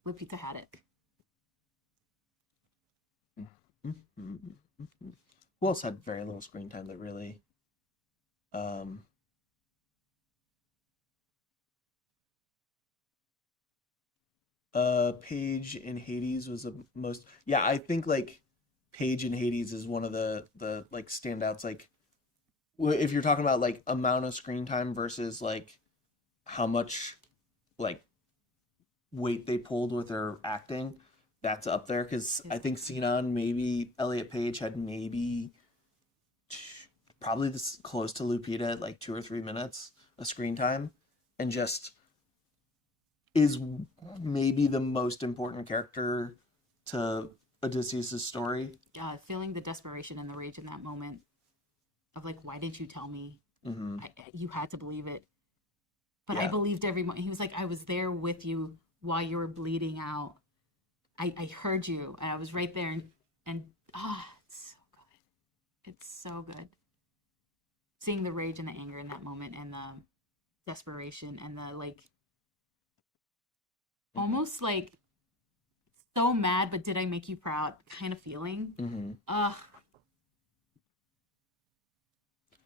Lupita had it. Who else had very little screen time that really Paige in Hades was the most. Yeah, I think like Paige in Hades is one of the like standouts. Like if you're talking about like amount of screen time versus like how much like weight they pulled with their acting, that's up there. Because I think Sinan, maybe Elliot Page had maybe probably this close to Lupita at like 2 or 3 minutes of screen time, and just is maybe the most important character to Odysseus' story. Feeling the desperation and the rage in that moment of like, why did you tell me? Mm-hmm. You had to believe it. But Yeah. I believed every moment. He was like, I was there with you while you were bleeding out. I heard you, and I was right there, and it's so good. It's so good. Seeing the rage and the anger in that moment, and the desperation, and the like, almost like so mad, but did I make you proud kind of feeling. Mm-hmm.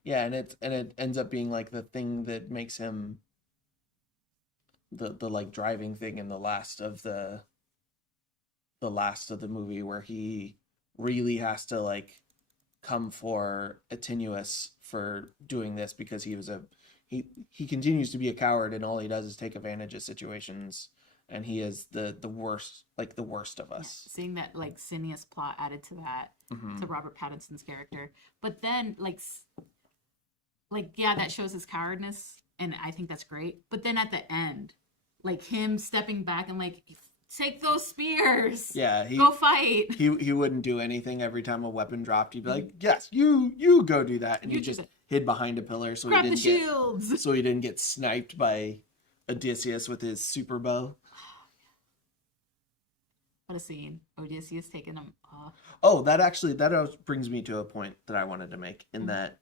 Yeah, and it ends up being like the thing that makes him the like driving thing in the last of the movie, where he really has to like come for Attenuus for doing this, because he continues to be a coward, and all he does is take advantage of situations, and he is the worst, like the worst of us. Yeah, seeing that like Cineas plot added to that, Mm-hmm. to Robert Pattinson's character, but then yeah, that shows his cowardness, and I think that's great. But then at the end, like him stepping back and like, take those spears. Yeah, go fight. He wouldn't do anything every time a weapon dropped. He'd be like, "Yes, you go do that," and he just hid behind a pillar so grab the shields. So he didn't get sniped by Odysseus with his super bow. What a scene! Odysseus taking him off. Oh, that brings me to a point that I wanted to make, in that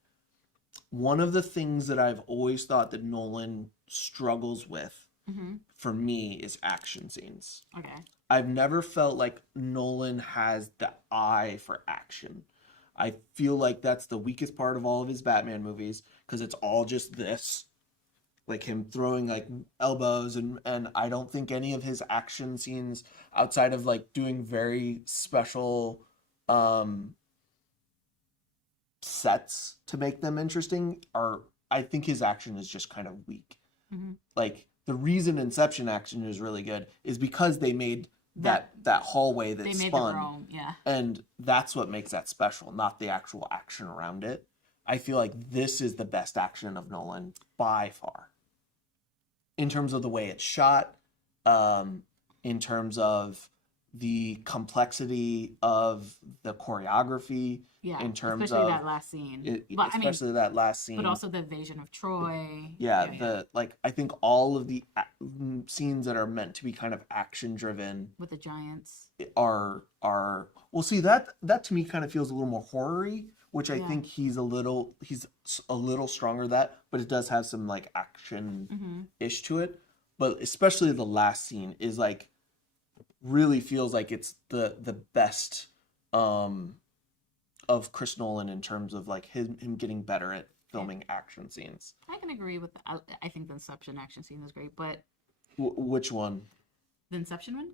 one of the things that I've always thought that Nolan struggles with, for me, is action scenes. Okay. I've never felt like Nolan has the eye for action. I feel like that's the weakest part of all of his Batman movies, because it's all just this, like him throwing like elbows, and I don't think any of his action scenes, outside of like doing very special sets to make them interesting, I think his action is just kind of weak. Like the reason Inception action is really good is because they made that hallway that spun, yeah, and that's what makes that special, not the actual action around it. I feel like this is the best action of Nolan by far, in terms of the way it's shot, in terms of the complexity of the choreography, in terms especially of that last scene. That last scene, but also the invasion of Troy. Like I think all of the scenes that are meant to be kind of action driven with the giants are well, see, that to me kind of feels a little more horror-y, which I think he's a little stronger that, but it does have some like action ish to it. But especially the last scene is like, really feels like it's the best of Chris Nolan, in terms of like him getting better at filming action scenes. I can agree with that. I think the Inception action scene is great, but which one? The Inception one?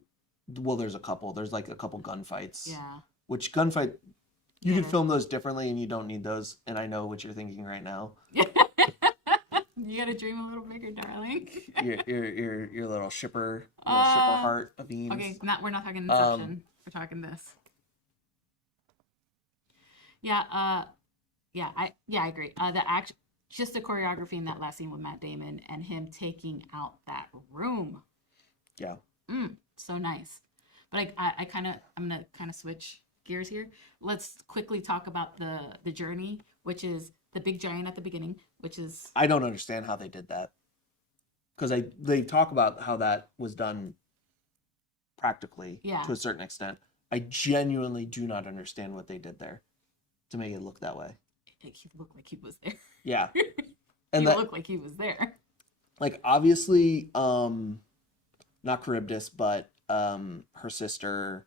Well, there's a couple. There's like a couple gunfights. Yeah. Which gunfight? You can film those differently, and you don't need those. And I know what you're thinking right now. You gotta dream a little bigger, darling. your little shipper heart of beans. Okay, we're not talking Inception. We're talking this. I agree. Just the choreography in that last scene with Matt Damon and him taking out that room. Yeah. So nice. But I'm gonna kind of switch gears here. Let's quickly talk about the journey, which is the big giant at the beginning, which is... I don't understand how they did that. Because they talk about how that was done practically, to a certain extent. I genuinely do not understand what they did there to make it look that way. He looked like he was there. Yeah. And he looked like he was there. Like, obviously, not Charybdis, but her sister,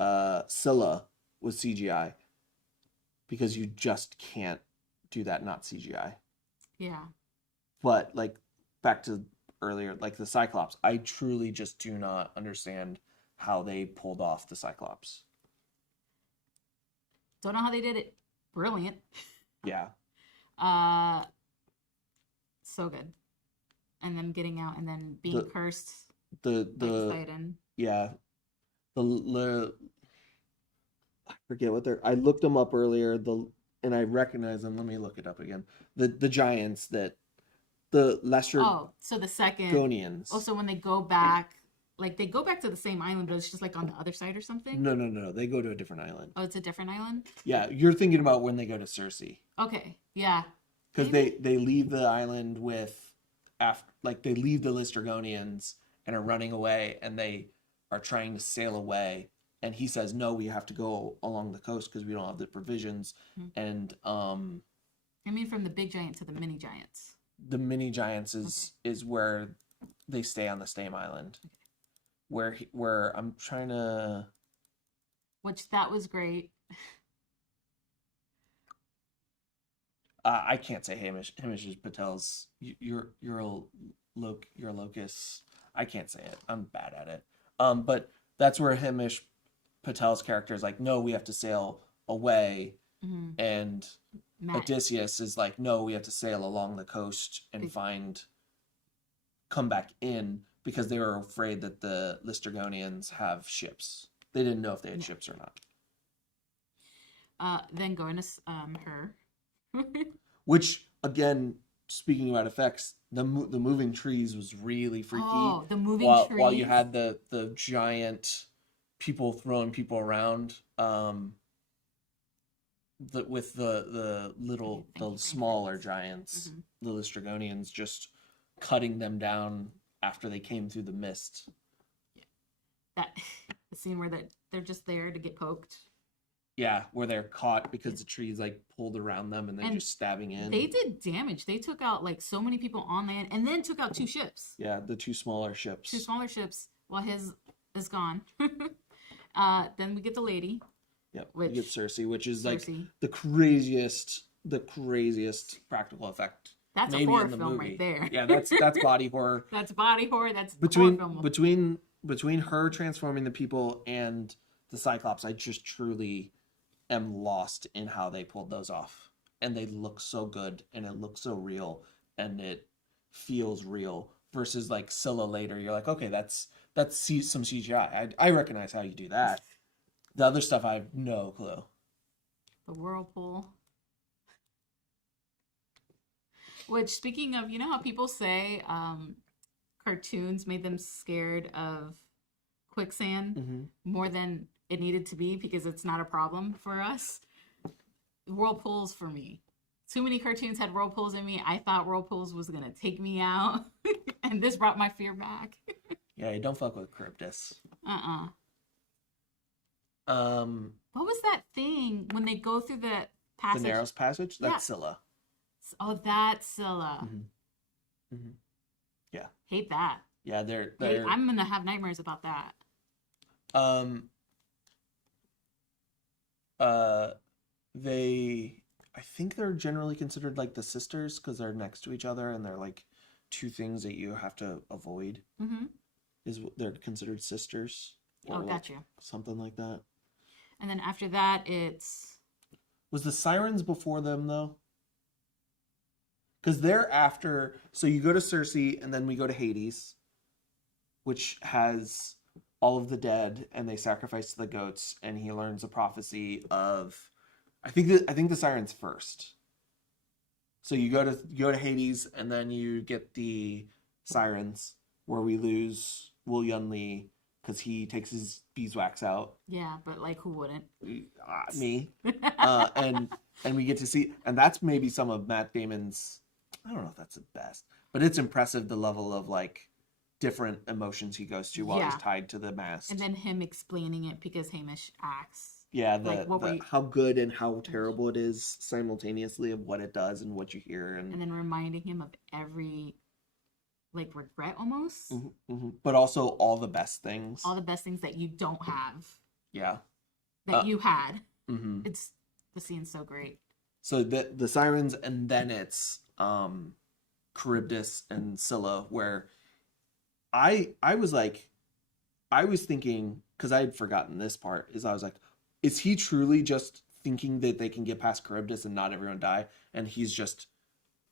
Scylla, was CGI. Because you just can't do that not CGI. Yeah. But, like, back to earlier, like the Cyclops, I truly just do not understand how they pulled off the Cyclops. Don't know how they did it. Brilliant. Yeah. So good. and them getting out and then being The cursed the by the Poseidon. yeah, the I forget what they're. I looked them up earlier. And I recognize them. Let me look it up again. The giants that the Oh, so the second. Laestrygonians. Also, when they go back, like they go back to the same island, but it's just like on the other side or something. No, no, no, no. They go to a different island. Oh, it's a different island. Yeah, you're thinking about when they go to Circe, Okay, yeah, because maybe. they leave the island with after like they leave the Laestrygonians and are running away, and they are trying to sail away. And he says, "No, we have to go along the coast because we don't have the provisions." Mhm. And I mean, from the big giant to the mini giants. the mini giants is where they stay on the same island. Where I'm trying to. Which that was great. I can't say Hamish Patel's. You're a locus. I can't say it. I'm bad at it. But that's where Hamish Patel's character is like, no, we have to sail away, Mm-hmm. and Matt. Odysseus is like, no, we have to sail along the coast and come back in because they were afraid that the Laestrygonians have ships. They didn't know if they had ships or not. Then going to her. Which, again, speaking about effects, the moving trees was really freaky. Oh, the moving trees. While you had the giant people throwing people around, with the smaller giants, the Laestrygonians, just cutting them down after they came through the mist. That the scene where they're just there to get poked. Yeah, where they're caught because the trees like pulled around them and they're just stabbing in. They did damage. They took out like so many people on land and then took out 2 ships. Yeah, the 2 smaller ships. 2 smaller ships while his is gone. Then we get the lady. Yep, we get Circe, which is Circe. like the craziest practical effect. That's a horror film right there. Yeah, that's body horror. That's body horror. That's horror film. Between her transforming the people and the Cyclops, I just truly am lost in how they pulled those off. And they look so good, and it looks so real, and it feels real. Versus like Scylla later, you're like, okay, that's some CGI. I recognize how you do that. The other stuff, I have no clue. The whirlpool. Which, speaking of, you know how people say cartoons made them scared of quicksand more than it needed to be because it's not a problem for us? Whirlpools for me. Too many cartoons had whirlpools in me. I thought whirlpools was going to take me out. And this brought my fear back. Yeah, don't fuck with Charybdis. What was that thing when they go through the passage? The Narrows Passage? That's Scylla. Oh, that's Scylla. Yeah. Hate that. Yeah, they're I'm gonna have nightmares about that. I think they're generally considered like the sisters because they're next to each other and they're like 2 things that you have to avoid. They're considered sisters. Oh, got you. Something like that. And then after that, it's... Was the Sirens before them, though? Because they're after... So you go to Circe, and then we go to Hades, which has all of the dead, and they sacrifice to the goats, and he learns a prophecy of... I think the Sirens first. So you go to Hades, and then you get the Sirens, where we lose Will Yun-Li, because he takes his beeswax out. Yeah, but like, who wouldn't? Me. And we get to see, and that's maybe some of Matt Damon's, I don't know if that's the best, but it's impressive the level of like different emotions he goes to while he's tied to the mast. And then him explaining it because Hamish acts. Yeah, how good and how terrible it is simultaneously of what it does and what you hear. And then reminding him of every... like regret almost, but also all the best things that you don't have, that you had. It's the scene's so great. So the Sirens, and then it's Charybdis and Scylla, where I was thinking, because I had forgotten this part, I was like, is he truly just thinking that they can get past Charybdis and not everyone die? And he's just,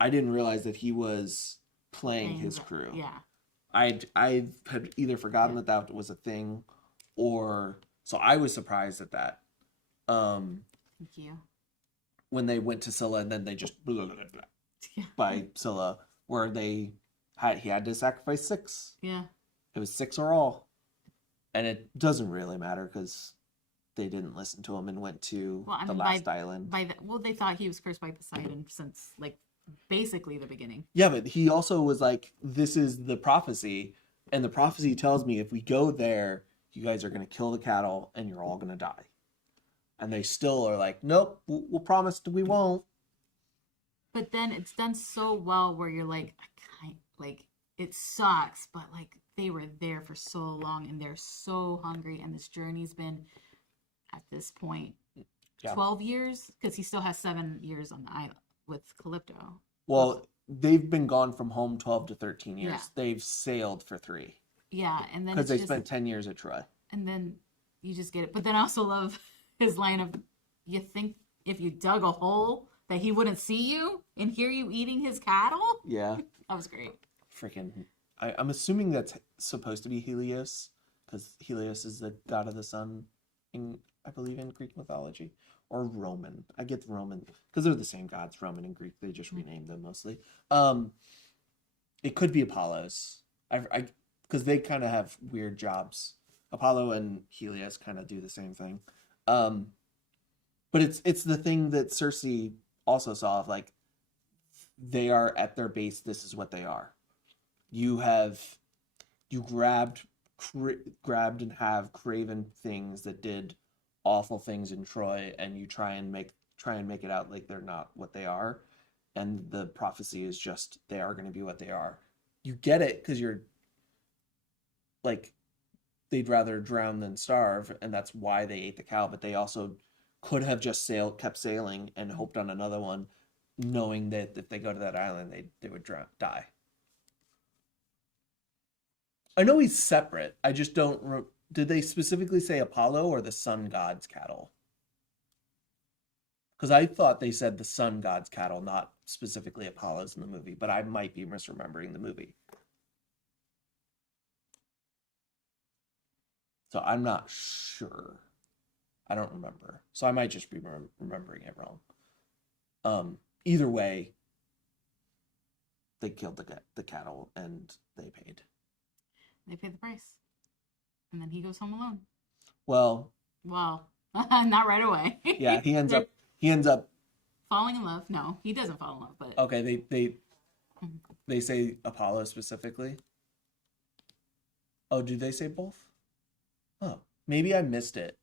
I didn't realize that he was playing Playing his the- crew. Yeah. I had either forgotten that that was a thing, or so I was surprised at that. Thank you. When they went to Scylla and then they just blah, blah, blah, blah, Yeah. by Scylla, where he had to sacrifice 6. Yeah. It was 6 or all, and it doesn't really matter because they didn't listen to him and went to Well, I the mean, last island. well, they thought he was cursed by Poseidon since like basically the beginning. Yeah, but he also was like, "This is the prophecy, and the prophecy tells me if we go there, you guys are going to kill the cattle and you're all going to die." And they still are like, "Nope, we'll promise we won't." But then it's done so well where you're like, like it sucks, but like they were there for so long and they're so hungry, and this journey's been at this point 12 years because he still has 7 years on the island with Calypto. Well, they've been gone from home 12 to 13 years. Yeah. They've sailed for 3 Yeah, and then because it's they just, spent 10 years at Troy. and then you just get it. But then I also love his line of, "You think if you dug a hole that he wouldn't see you and hear you eating his cattle?" Yeah, That was great. freaking. I'm assuming that's supposed to be Helios because Helios is the god of the sun, I believe in Greek mythology, or Roman. I get the Roman because they're the same gods, Roman and Greek. They just renamed them mostly. It could be Apollo's. I because they kind of have weird jobs. Apollo and Helios kind of do the same thing. But it's the thing that Cersei also saw of like they are at their base. This is what they are. You grabbed and have craven things that did awful things in Troy, and you try and make it out like they're not what they are, and the prophecy is just they are going to be what they are. You get it because you're like they'd rather drown than starve, and that's why they ate the cow. But they also could have just kept sailing, and hoped on another one, knowing that if they go to that island, they would die. I know he's separate. I just don't. Did they specifically say Apollo or the sun god's cattle? Because I thought they said the sun god's cattle, not specifically Apollo's in the movie, but I might be misremembering the movie. So I'm not sure. I don't remember. So I might just be remembering it wrong. Either way, they killed the cattle and they paid. They pay the price. And then he goes home alone. Well, not right away. yeah, he ends up falling in love. No, he doesn't fall in love, but okay, they say Apollo specifically. Oh, do they say both? Oh, maybe I missed it.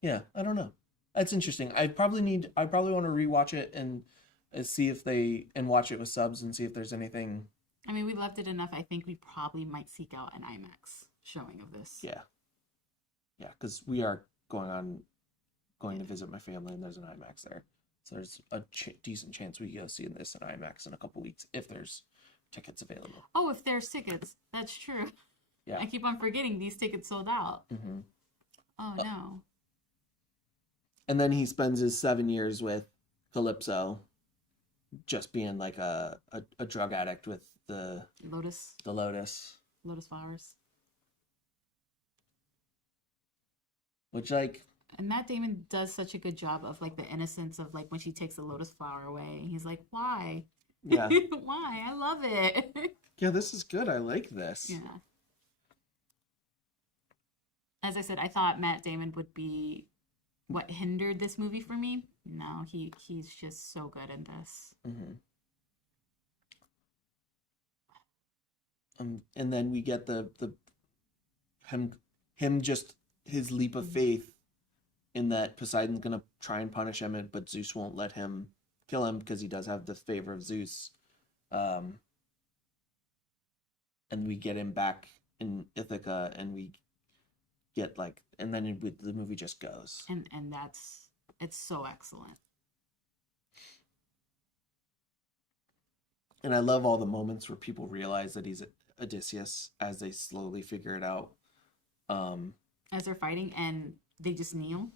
Yeah, I don't know. That's interesting. I probably want to rewatch it and see if watch it with subs and see if there's anything. I mean, we loved it enough. I think we probably might seek out an IMAX showing of this. Yeah, because we are going to visit my family, and there's an IMAX there, so there's a decent chance we go see this in IMAX in a couple weeks if there's tickets available. Oh, if there's tickets, that's true. Yeah, I keep on forgetting these tickets sold out. Mm-hmm. Oh no. And then he spends his 7 years with Calypso, just being like a drug addict with the Lotus flowers. Which like, and Matt Damon does such a good job of like the innocence of like when she takes the lotus flower away. He's like, why? Yeah. Why? I love it. Yeah, this is good. I like this. Yeah. As I said, I thought Matt Damon would be what hindered this movie for me. No, he's just so good in this. Mm-hmm. And then we get the him just his leap of faith in that Poseidon's gonna try and punish him, but Zeus won't let him kill him because he does have the favor of Zeus. And we get him back in Ithaca, and we get like, and then the movie just goes. And it's so excellent. And I love all the moments where people realize that he's Odysseus as they slowly figure it out. As they're fighting and they just kneel.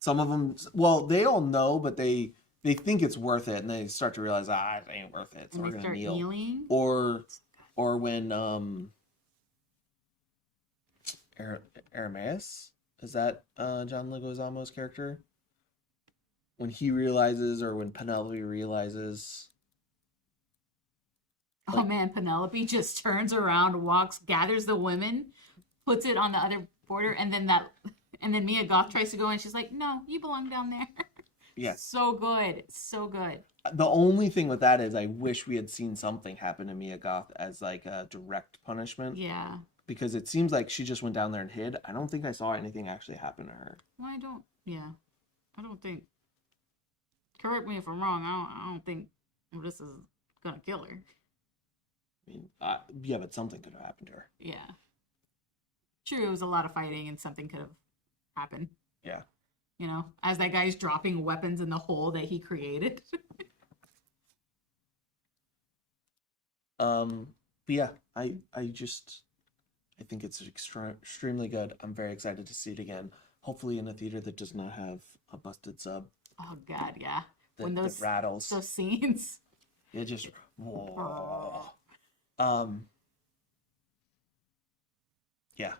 Some of them, well, they all know, but they think it's worth it, and they start to realize, it ain't worth it, so And we're they gonna start kneel. kneeling. Or when Aramaeus, is that John Leguizamo's character? When he realizes, or when Penelope realizes, Oh like, man, Penelope just turns around, walks, gathers the women, puts it on the other border, and then Mia Goth tries to go in. She's like, "No, you belong down there." yeah. So good, so good. The only thing with that is I wish we had seen something happen to Mia Goth as like a direct punishment. Yeah. Because it seems like she just went down there and hid. I don't think I saw anything actually happen to her. Well, I don't think. Correct me if I'm wrong. I don't think this is gonna kill her. I mean, yeah, but something could have happened to her. Yeah. True, it was a lot of fighting, and something could have happened. Yeah. You know, as that guy's dropping weapons in the hole that he created. But yeah, I think it's extremely good. I'm very excited to see it again. Hopefully in a theater that does not have a busted sub. Oh God, yeah. When those rattles. those scenes. It just. Whoa. Yeah,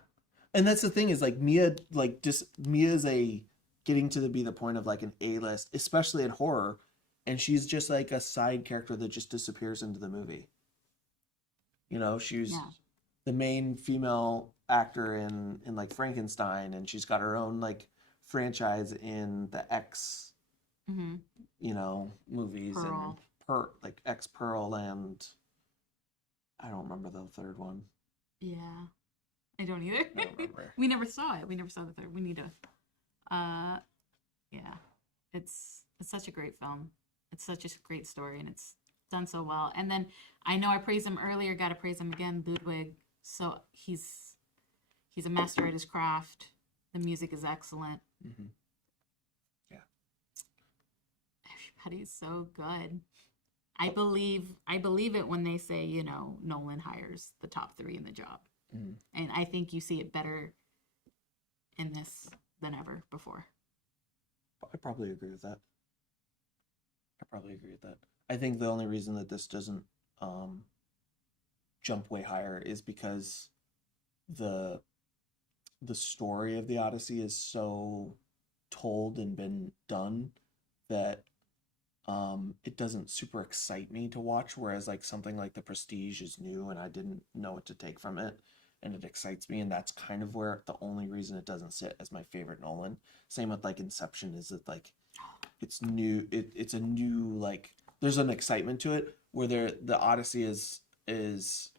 and that's the thing is like Mia, like just Mia's getting to be the point of like an A-list, especially in horror, and she's just like a side character that just disappears into the movie. You know, she's the main female actor in like Frankenstein, and she's got her own like franchise in the X, you know, movies Pearl. and like X Pearl, and I don't remember the third one. Yeah, I don't either. I don't remember. We never saw it. We never saw the third. We need to. Yeah, it's such a great film. It's such a great story, and it's done so well. And then I know I praised him earlier. Got to praise him again, Ludwig. So he's a master at his craft. The music is excellent. Mm-hmm. Yeah, everybody's so good. I believe it when they say, you know, Nolan hires the top 3 in the job. Mm-hmm. And I think you see it better in this than ever before. I probably agree with that. I think the only reason that this doesn't jump way higher is because the story of the Odyssey is so told and been done that it doesn't super excite me to watch, whereas like something like The Prestige is new and I didn't know what to take from it, and it excites me, and that's kind of where the only reason it doesn't sit as my favorite Nolan. Same with like Inception, is that like it's new, it's a new, like there's an excitement to it, where the Odyssey is there's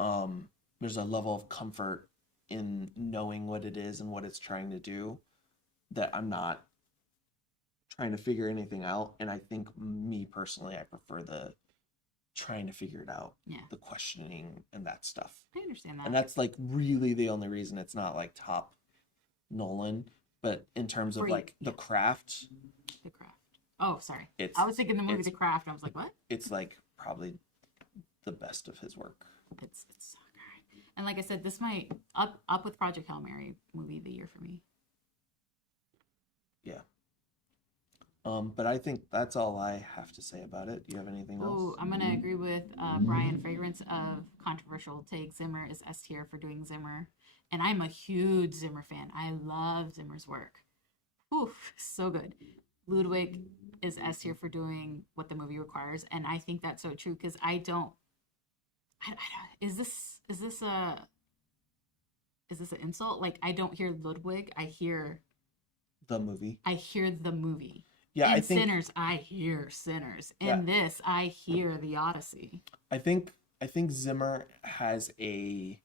a level of comfort in knowing what it is and what it's trying to do that I'm not trying to figure anything out. And I think me personally, I prefer the trying to figure it out, the questioning and that stuff. I understand that. And that's like really the only reason it's not like top Nolan, but in terms of like the craft. The Craft. Oh, sorry. I was thinking the movie The Craft. I was like, what? It's like probably the best of his work. It's so good. And like I said, this might up with Project Hail Mary movie of the year for me. Yeah. But I think that's all I have to say about it. Do you have anything else? Oh, I'm gonna agree with Brian Fragrance of Controversial Take. Zimmer is S tier for doing Zimmer, and I'm a huge Zimmer fan. I love Zimmer's work. Oof, so good. Ludwig is S tier for doing what the movie requires, and I think that's so true because I don't. Is this an insult? Like, I don't hear Ludwig. I hear the movie. Yeah, I think Sinners, I hear Sinners. In this, I hear the Odyssey. I think Zimmer has a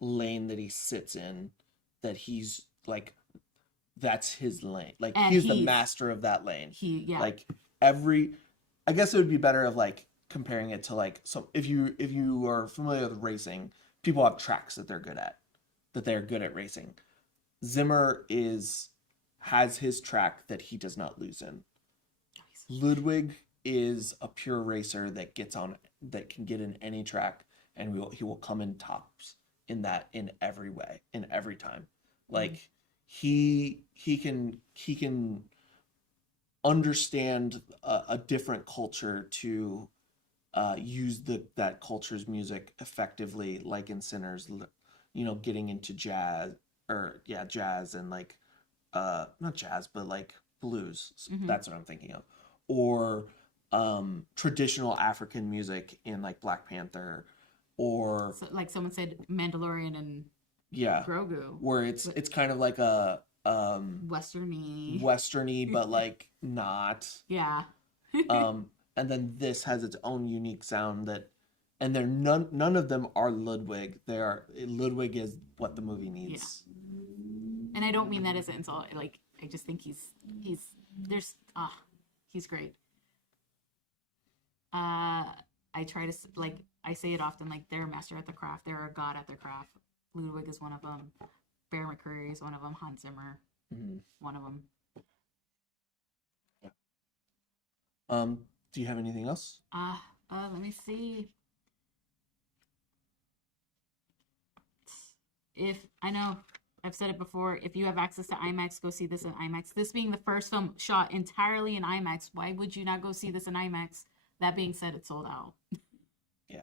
lane that he sits in, that he's like, that's his lane. Like, he's the master of that lane. Like I guess it would be better of like comparing it to like, so if you are familiar with racing, people have tracks that they're good at racing. Zimmer has his track that he does not lose in. Ludwig is a pure racer that can get in any track, and he will come in tops in every way, in every time. Like, he can understand a different culture to use that culture's music effectively, like in Sinners, getting into jazz, or yeah, jazz, and like not jazz, but like blues. Mm-hmm. That's what I'm thinking of. Or traditional African music in like Black Panther, or So, like someone said, Mandalorian and yeah, Grogu, where it's kind of like a westerny. westerny, but like not. Yeah. And then this has its own unique sound and they're none of them are Ludwig. Ludwig is what the movie needs. Yeah. And I don't mean that as an insult. Like, I just think he's great. I try to, like, I say it often, like, they're a master at the craft. They're a god at their craft. Ludwig is one of them. Bear McCreary is one of them. Hans Zimmer, one of them. Yeah. Do you have anything else? Let me see. If I know, I've said it before. If you have access to IMAX, go see this in IMAX. This being the first film shot entirely in IMAX, why would you not go see this in IMAX? That being said, it's sold out. Yeah.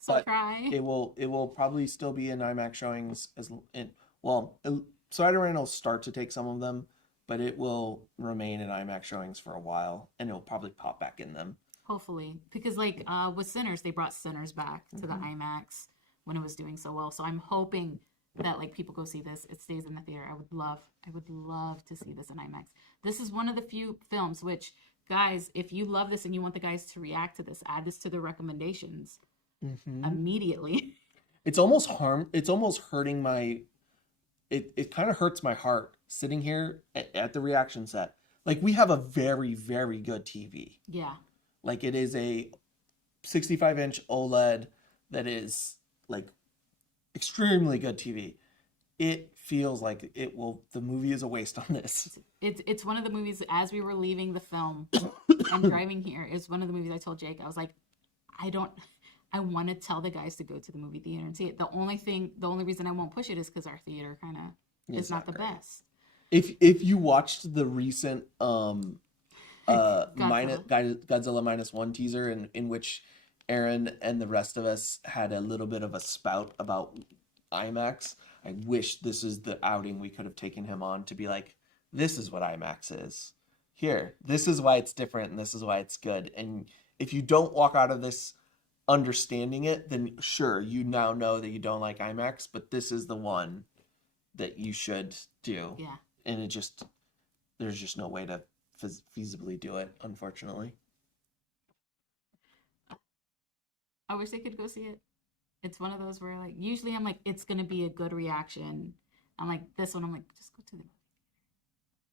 So but cry. It will probably still be in IMAX showings Spider-Man will start to take some of them, but it will remain in IMAX showings for a while, and it'll probably pop back in them. Hopefully, because like with Sinners, they brought Sinners back to the IMAX when it was doing so well. So I'm hoping that like people go see this. It stays in the theater. I would love to see this in IMAX. This is one of the few films which, guys, if you love this and you want the guys to react to this, add this to the recommendations immediately. It's almost hurting my. It kind of hurts my heart sitting here at the reaction set. Like, we have a very, very good TV. Yeah. Like, it is a 65-inch OLED that is like extremely good TV. It feels like the movie is a waste on this. It's one of the movies, as we were leaving the film and driving here, is one of the movies I told Jake, I was like, I want to tell the guys to go to the movie theater and see it. The only reason I won't push it is because our theater kind of is not the best. If you watched the recent Godzilla -1 teaser in which Aaron and the rest of us had a little bit of a spout about IMAX, I wish this is the outing we could have taken him on, to be like, this is what IMAX is. Here, this is why it's different, and this is why it's good. And if you don't walk out of this understanding it, then sure, you now know that you don't like IMAX, but this is the one that you should do. Yeah. And there's just no way to feasibly do it, unfortunately. I wish they could go see it. It's one of those where, like, usually I'm like, it's gonna be a good reaction. I'm like, this one, I'm like, just go to the movie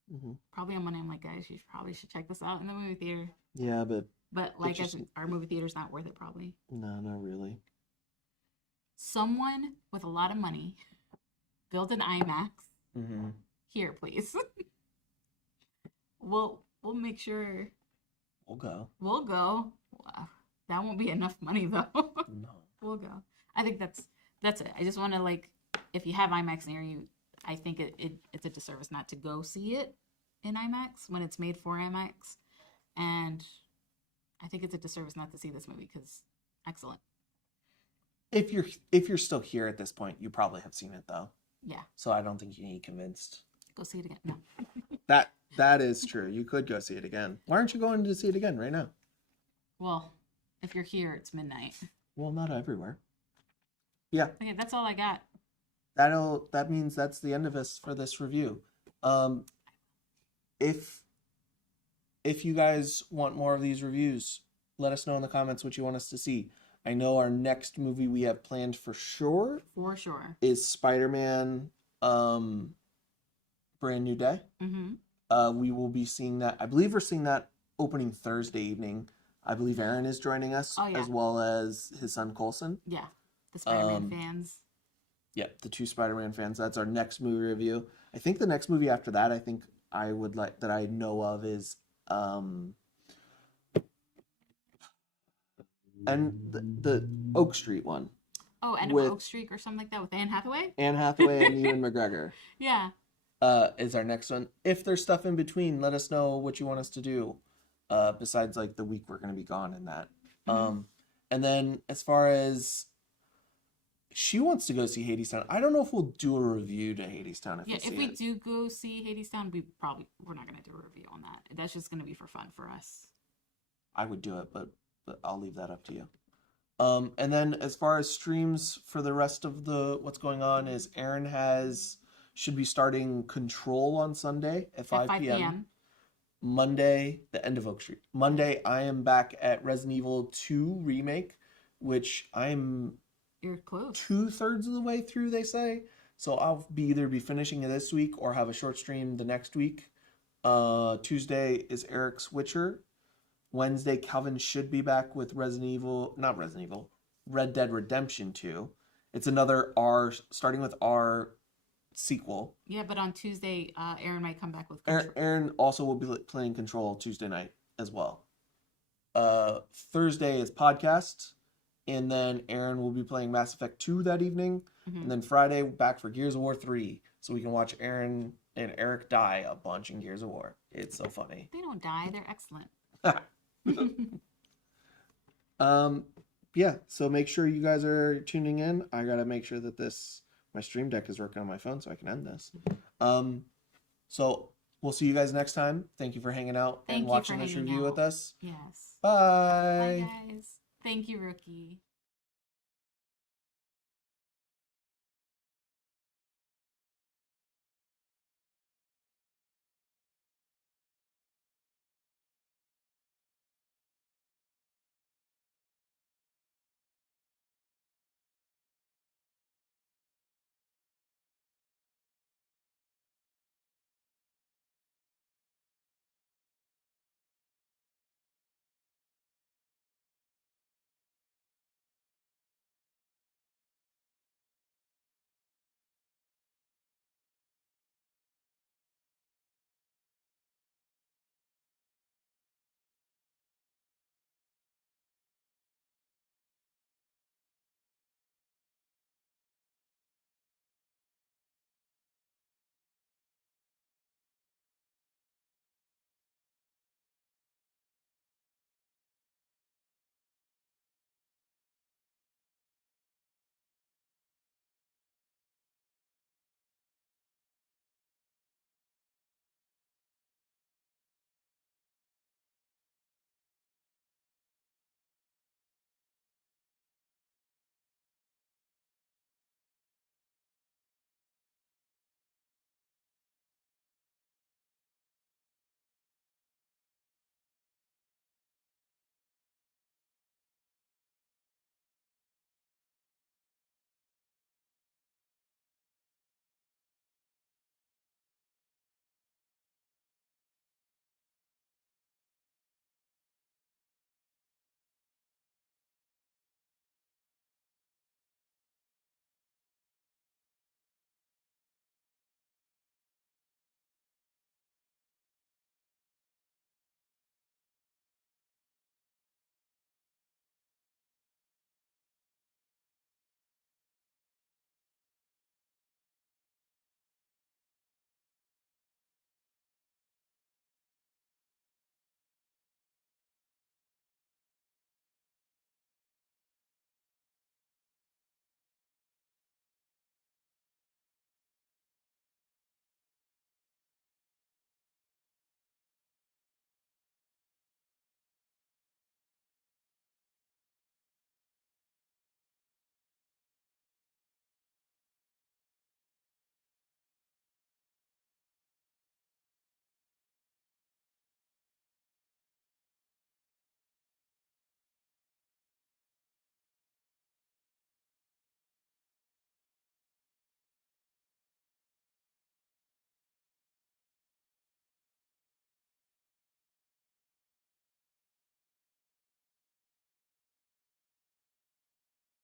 theater. Probably on Monday, I'm like, guys, you probably should check this out in the movie theater. Yeah, but like, our movie theater's not worth it, probably. No, not really. Someone with a lot of money build an IMAX here, please. We'll make sure. We'll go. Wow. That won't be enough money though. No. We'll go. I think that's it. I just want to, like, if you have IMAX near you, I think it's a disservice not to go see it in IMAX when it's made for IMAX, and I think it's a disservice not to see this movie because excellent. If you're still here at this point, you probably have seen it though. Yeah. So I don't think you need convinced. Go see it again. No. That is true. You could go see it again. Why aren't you going to see it again right now? Well, if you're here, it's midnight. Well, not everywhere. Yeah. Okay, that's all I got. That means that's the end of us for this review. If you guys want more of these reviews, let us know in the comments what you want us to see. I know our next movie we have planned for sure. For sure. Is Spider-Man Brand New Day. We will be seeing that. I believe we're seeing that opening Thursday evening. I believe Aaron is joining us, as well as his son Colson. Yeah, the Spider-Man fans. Yeah, the two Spider-Man fans. That's our next movie review. I think the next movie after that, I would like that I know of is and the Oak Street one. Oh, and Oak Street or something like that with Anne Hathaway? Anne Hathaway and Ewan McGregor. Yeah. is our next one. If there's stuff in between, let us know what you want us to do. Besides like the week we're gonna be gone in that. And then as far as she wants to go see Hadestown, I don't know if we'll do a review to Hadestown Yeah, we if see we it. do go see Hadestown, we're not gonna do a review on that. That's just gonna be for fun for us. I would do it, but I'll leave that up to you. And then as far as streams for the rest of the what's going on is Aaron should be starting Control on Sunday at 5 At 5 p.m. p.m. Monday, the end of Oak Street. Monday, I am back at Resident Evil 2 Remake, which I'm You're close. 2/3 of the way through, they say. So I'll either be finishing it this week or have a short stream the next week. Tuesday is Eric's Witcher. Wednesday, Calvin should be back with Red Dead Redemption 2. It's another starting with R sequel. Yeah, but on Tuesday, Aaron might come back with Control. Aaron also will be playing Control Tuesday night as well. Thursday is podcast, and then Aaron will be playing Mass Effect 2 that evening, and then Friday back for Gears of War 3, so we can watch Aaron and Eric die a bunch in Gears of War. It's so funny. They don't die; they're excellent. Yeah, so make sure you guys are tuning in. I gotta make sure that my stream deck is working on my phone so I can end this. So we'll see you guys next time. Thank you for hanging out and watching this review with us. Yes. Bye. Bye, guys. Thank you, Rookie.